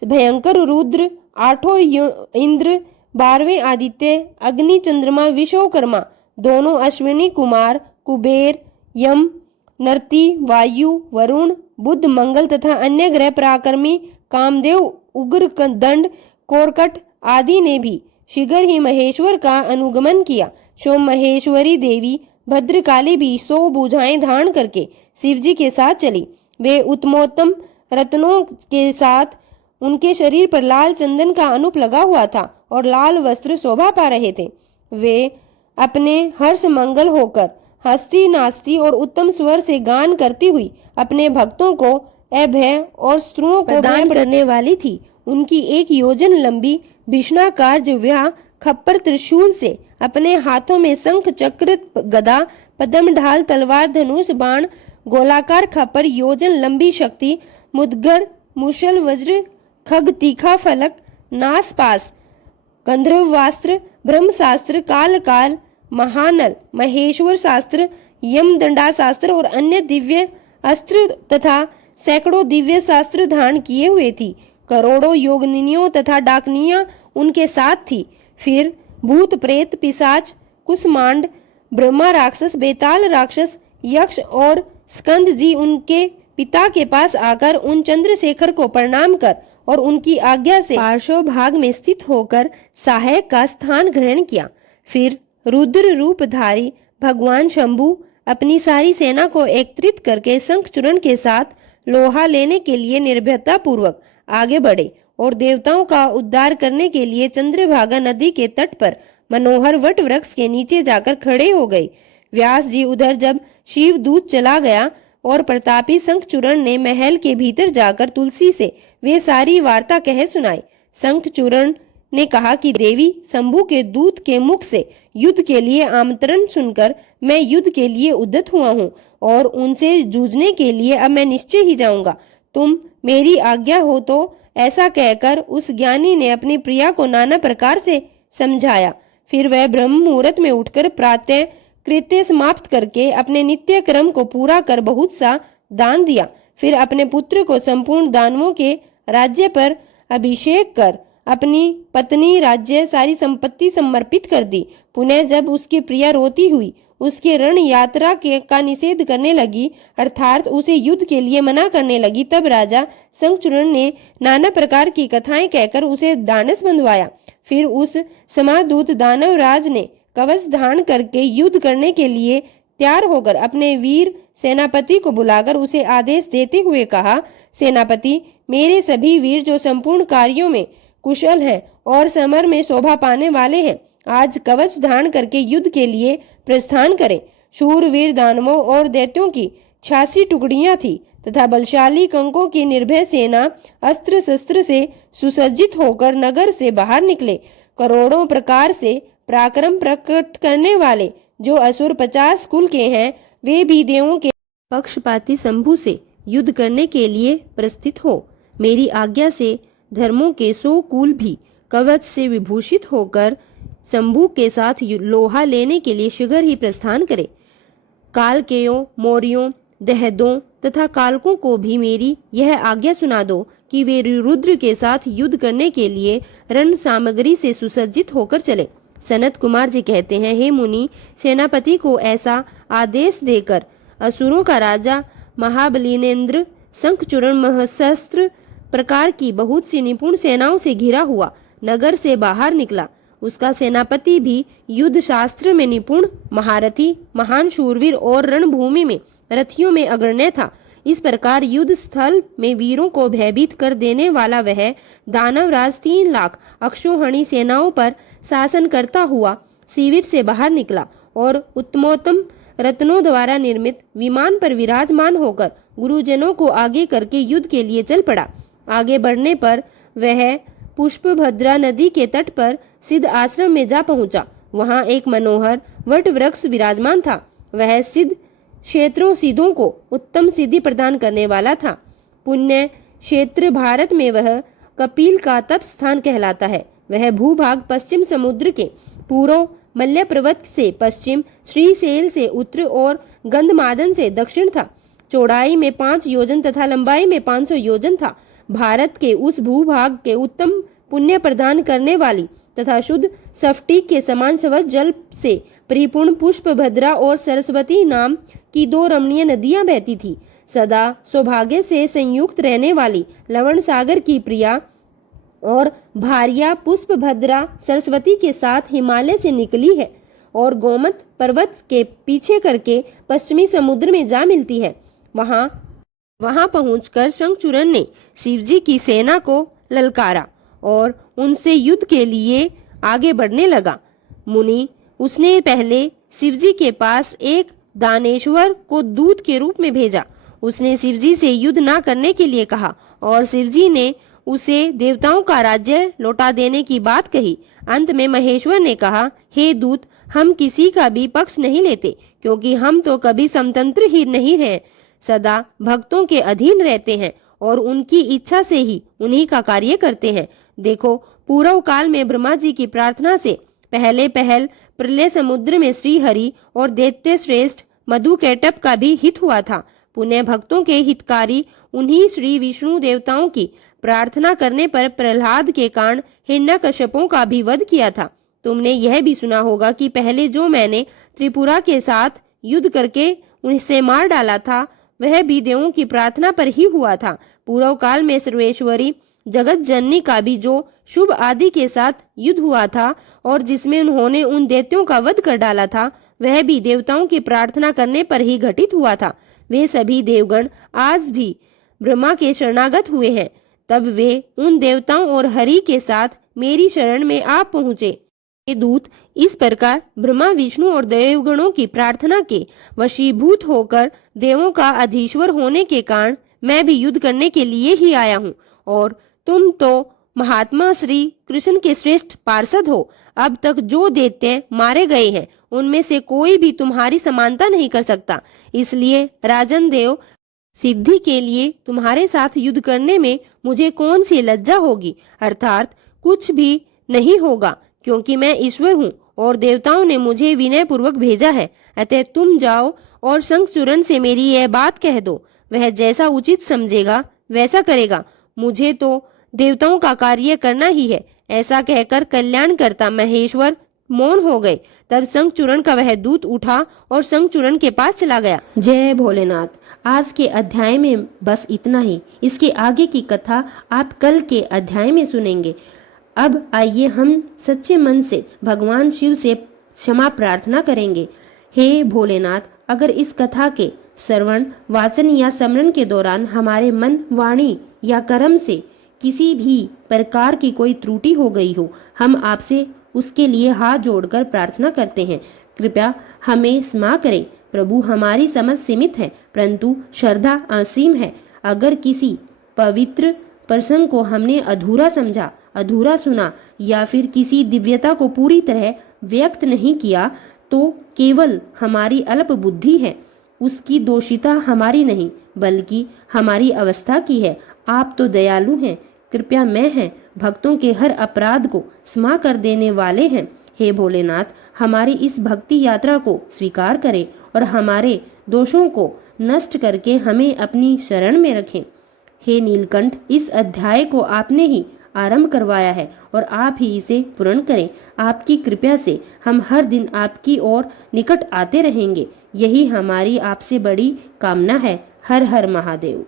भयंकर रुद्र, 8 इंद्र, 12वें आदित्य, अग्नि, चंद्रमा, विश्वकर्मा, दोनों अश्विनी कुमार, कुबेर, यम, नरती, वायु, वरुण, बुध, मंगल तथा अन्य ग्रह पराक्रमी कामदेव, उग्र दंड, कोरकट आदि ने भी शीघ्र ही महेश्वर का अनुगमन किया। सो महेश्वरी देवी भद्रकाली भी 100 भुजाएं धारण करके शिवजी के साथ चली। वे उत्तमोत्तम रत्नों के साथ उनके शरीर पर लाल चंदन का अनूप लगा हुआ था और लाल वस्त्र शोभा पा रहे थे। वे अपने हर्ष मंगल होकर हंसती नाचती और उत्तम स्वर से गान करती हुई अपने भक्तों को अभय और स्त्रुओं को प्रदान करने वाली थी। उनकी 1 योजन लंबी भीषणाकार जिह्वा खप्पर त्रिशूल से, अपने हाथों में शंख, चक्र, गदा, पद्म, ढाल, तलवार, धनुष, बाण, गोलाकार खप्पर, योजन लंबी शक्ति, मुद्गर, मुशल, वज्र, खग, तीखा फलक, नासपास, गंधर्वास्त्र, ब्रह्मशास्त्र, काल, महानल, महेश्वर शास्त्र, यम दंडा शास्त्र और अन्य दिव्य अस्त्र तथा सैकड़ों दिव्य शास्त्र धारण किए हुए थी। करोड़ों योगिनियों तथा डाकनियां उनके साथ थी। फिर भूत, प्रेत, पिशाच, कुष्मांड, ब्रह्मा राक्षस, बेताल राक्षस, यक्ष और स्कंद जी उनके पिता के पास आकर उन चंद्रशेखर को प्रणाम कर और उनकी आज्ञा से पार्श्व भाग में स्थित होकर सहायक का स्थान ग्रहण किया। फिर रुद्र रूपधारी भगवान शंभु अपनी सारी सेना को एकत्रित करके शंखचूरण के साथ लोहा लेने के लिए निर्भयता पूर्वक आगे बढ़े और देवताओं का उद्धार करने के लिए चंद्रभागा नदी के तट पर मनोहर वट वृक्ष के नीचे जाकर खड़े हो गए। व्यास जी उधर जब शिव दूत चला गया और प्रतापी शंखचूरण ने महल के भीतर जाकर तुलसी से वे सारी वार्ता कह सुनाई। शंखचूरण ने कहा कि देवी, शंभु के दूत के मुख से युद्ध के लिए आमंत्रण सुनकर मैं युद्ध के लिए उद्यत हुआ हूँ और उनसे जूझने के लिए अब मैं निश्चय ही जाऊंगा। तुम मेरी आज्ञा हो तो ऐसा कहकर उस ज्ञानी ने अपनी प्रिया को नाना प्रकार से समझाया। फिर वह ब्रह्म मुहूर्त में उठकर प्रातः कृत्य समाप्त करके अपने नित्य क्रम को पूरा कर बहुत सा दान दिया। फिर अपने पुत्र को संपूर्ण दानवों के राज्य पर अभिषेक कर अपनी पत्नी, राज्य, सारी संपत्ति समर्पित कर दी। पुनः जब उसकी प्रिया रोती हुई उसके रण यात्रा का निषेध करने लगी, अर्थात उसे युद्ध के लिए मना करने लगी, तब राजा शंखचूरण ने नाना प्रकार की कथाएं कहकर उसे दानस बंधवाया। फिर उस समादूत दानव राज ने कवच धारण करके युद्ध करने के लिए तैयार होकर अपने वीर सेनापति को बुलाकर उसे आदेश देते हुए कहा, सेनापति, मेरे सभी वीर जो संपूर्ण कार्यों में कुशल हैं और समर में शोभा पाने वाले हैं, आज कवच धारण करके युद्ध के लिए प्रस्थान करें। शूरवीर दानवों और दैत्यों की 86 टुकड़ियां थी तथा बलशाली कंकों की निर्भय सेना अस्त्र शस्त्र से सुसज्जित होकर नगर से बाहर निकले। करोड़ों प्रकार से पराक्रम प्रकट करने वाले जो असुर 50 कुल के हैं, वे भी देवों के पक्षपाती शंभु से युद्ध करने के लिए प्रस्थित हो। मेरी आज्ञा से धर्मों के 100 कुल भी कवच से विभूषित होकर शंभु के साथ लोहा लेने के लिए शीघ्र ही प्रस्थान करे। कालकेयों, मौर्यों, दहदों तथा कालकों को भी मेरी यह आज्ञा सुना दो कि वे रुद्र के साथ युद्ध करने के लिए रण सामग्री से सुसज्जित होकर चले। सनत कुमार जी कहते हैं, हे मुनि, सेनापति को ऐसा आदेश देकर असुरों का राजा महाबलिनेन्द्र शंखचूर्ण महशस्त्र प्रकार की बहुत सी निपुण सेनाओं से घिरा हुआ नगर से बाहर निकला। उसका सेनापति भी युद्ध शास्त्र में निपुण, महारथी, महान शूरवीर और रणभूमि में रथियों में अग्रण्य था। इस प्रकार युद्ध स्थल में वीरों को भयभीत कर देने वाला वह दानवराज 3 लाख अक्षौहिणी सेनाओं पर शासन करता हुआ शिविर से बाहर निकला और उत्तमोत्तम रत्नों द्वारा निर्मित विमान पर विराजमान होकर गुरुजनों को आगे करके युद्ध के लिए चल पड़ा। आगे बढ़ने पर वह पुष्पभद्रा नदी के तट पर सिद्ध आश्रम में जा पहुंचा। वहां एक मनोहर वट वृक्ष विराजमान था। वह सिद्ध क्षेत्रों सिद्धों को उत्तम सिद्धि प्रदान करने वाला था। पुण्य क्षेत्र भारत में वह कपिल का तप स्थान कहलाता है। वह भूभाग पश्चिम समुद्र के पूर्व, मल्य पर्वत से पश्चिम, श्रीशैल से उत्तर और गंधमादन से दक्षिण था। चौड़ाई में 5 योजन तथा लंबाई में 500 योजन था। भारत के उस भूभाग के उत्तम पुण्य प्रदान करने वाली तथा शुद्ध स्फटिक के समान स्वच्छ जल से परिपूर्ण पुष्पभद्रा और सरस्वती नाम की 2 रमणीय नदियां बहती थी। सदा सौभाग्य से संयुक्त रहने वाली लवण सागर की प्रिया और भार्या पुष्पभद्रा सरस्वती के साथ हिमालय से निकली है और गोमत पर्वत के पीछे करके पश्चिमी समुद्र में जा मिलती है। वहां पहुंचकर शंखचूर्ण ने शिवजी की सेना को ललकारा और उनसे युद्ध के लिए आगे बढ़ने लगा। मुनि, उसने पहले शिवजी के पास एक दानेश्वर को दूत के रूप में भेजा। उसने शिवजी से युद्ध न करने के लिए कहा और शिवजी ने उसे देवताओं का राज्य लौटा देने की बात कही। अंत में महेश्वर ने कहा, हे दूत, हम किसी का भी पक्ष नहीं लेते, क्योंकि हम तो कभी स्वतंत्र ही नहीं हैं, सदा भक्तों के अधीन रहते हैं और उनकी इच्छा से ही उन्हीं का कार्य करते हैं। देखो, पूर्व काल में ब्रह्मा जी की प्रार्थना से पहले प्रलय समुद्र में श्री हरि और दैत्य श्रेष्ठ मधुकैटभ का भी हित हुआ था। पुण्य भक्तों के हितकारी उन्हीं श्री विष्णु देवताओं की प्रार्थना करने पर प्रहलाद के कारण हिरण्यकश्यपों का भी वध किया था। तुमने यह भी सुना होगा कि पहले जो मैंने त्रिपुरा के साथ युद्ध करके उनसे मार डाला था, वह भी देवों की प्रार्थना पर ही हुआ था। पूर्व काल में सर्वेश्वरी जगत जननी का भी जो शुभ आदि के साथ युद्ध हुआ था और जिसमें उन्होंने उन दैत्यों का वध कर डाला था, वह भी देवताओं की प्रार्थना करने पर ही घटित हुआ था। वे सभी देवगण आज भी ब्रह्मा के शरणागत हुए हैं। तब वे उन देवताओं और हरि के साथ मेरी शरण में आ पहुंचे। ये दूत इस प्रकार ब्रह्मा, विष्णु और देवगणों की प्रार्थना के वशीभूत होकर देवों का अधीश्वर होने के कारण मैं भी युद्ध करने के लिए ही आया हूँ। और तुम तो महात्मा श्री कृष्ण के श्रेष्ठ पार्षद हो। अब तक जो दैत्य मारे गए हैं, उनमें से कोई भी तुम्हारी समानता नहीं कर सकता। इसलिए राजन देव, सिद्धि के लिए तुम्हारे साथ युद्ध करने में मुझे कौन सी लज्जा होगी, अर्थात कुछ भी नहीं होगा, क्योंकि मैं ईश्वर हूँ और देवताओं ने मुझे विनय पूर्वक भेजा है। अतः तुम जाओ और शंखचूर्ण से मेरी यह बात कह दो। वह जैसा उचित समझेगा वैसा करेगा। मुझे तो देवताओं का कार्य करना ही है। ऐसा कहकर कल्याणकर्ता महेश्वर मौन हो गए। तब शंखचूर्ण का वह दूत उठा और शंखचूर्ण के पास चला गया। जय भोलेनाथ। आज के अध्याय में बस इतना ही। इसके आगे की कथा आप कल के अध्याय में सुनेंगे। अब आइए हम सच्चे मन से भगवान शिव से क्षमा प्रार्थना करेंगे। हे भोलेनाथ, अगर इस कथा के श्रवण, वाचन या स्मरण के दौरान हमारे मन, वाणी या कर्म से किसी भी प्रकार की कोई त्रुटि हो गई हो, हम आपसे उसके लिए हाथ जोड़कर प्रार्थना करते हैं। कृपया हमें क्षमा करें। प्रभु, हमारी समझ सीमित है, परंतु श्रद्धा असीम है। अगर किसी पवित्र प्रसंग को हमने अधूरा समझा, अधूरा सुना या फिर किसी दिव्यता को पूरी तरह व्यक्त नहीं किया, तो केवल हमारी अल्प बुद्धि है। उसकी दोषिता हमारी नहीं, बल्कि हमारी अवस्था की है। आप तो दयालु हैं, कृपया मैं हैं, भक्तों के हर अपराध को क्षमा कर देने वाले हैं। हे भोलेनाथ, हमारी इस भक्ति यात्रा को स्वीकार करें और हमारे दोषों को नष्ट करके हमें अपनी शरण में रखें। हे नीलकंठ, इस अध्याय को आपने ही आरंभ करवाया है और आप ही इसे पूर्ण करें। आपकी कृपा से हम हर दिन आपकी ओर निकट आते रहेंगे। यही हमारी आपसे बड़ी कामना है। हर हर महादेव।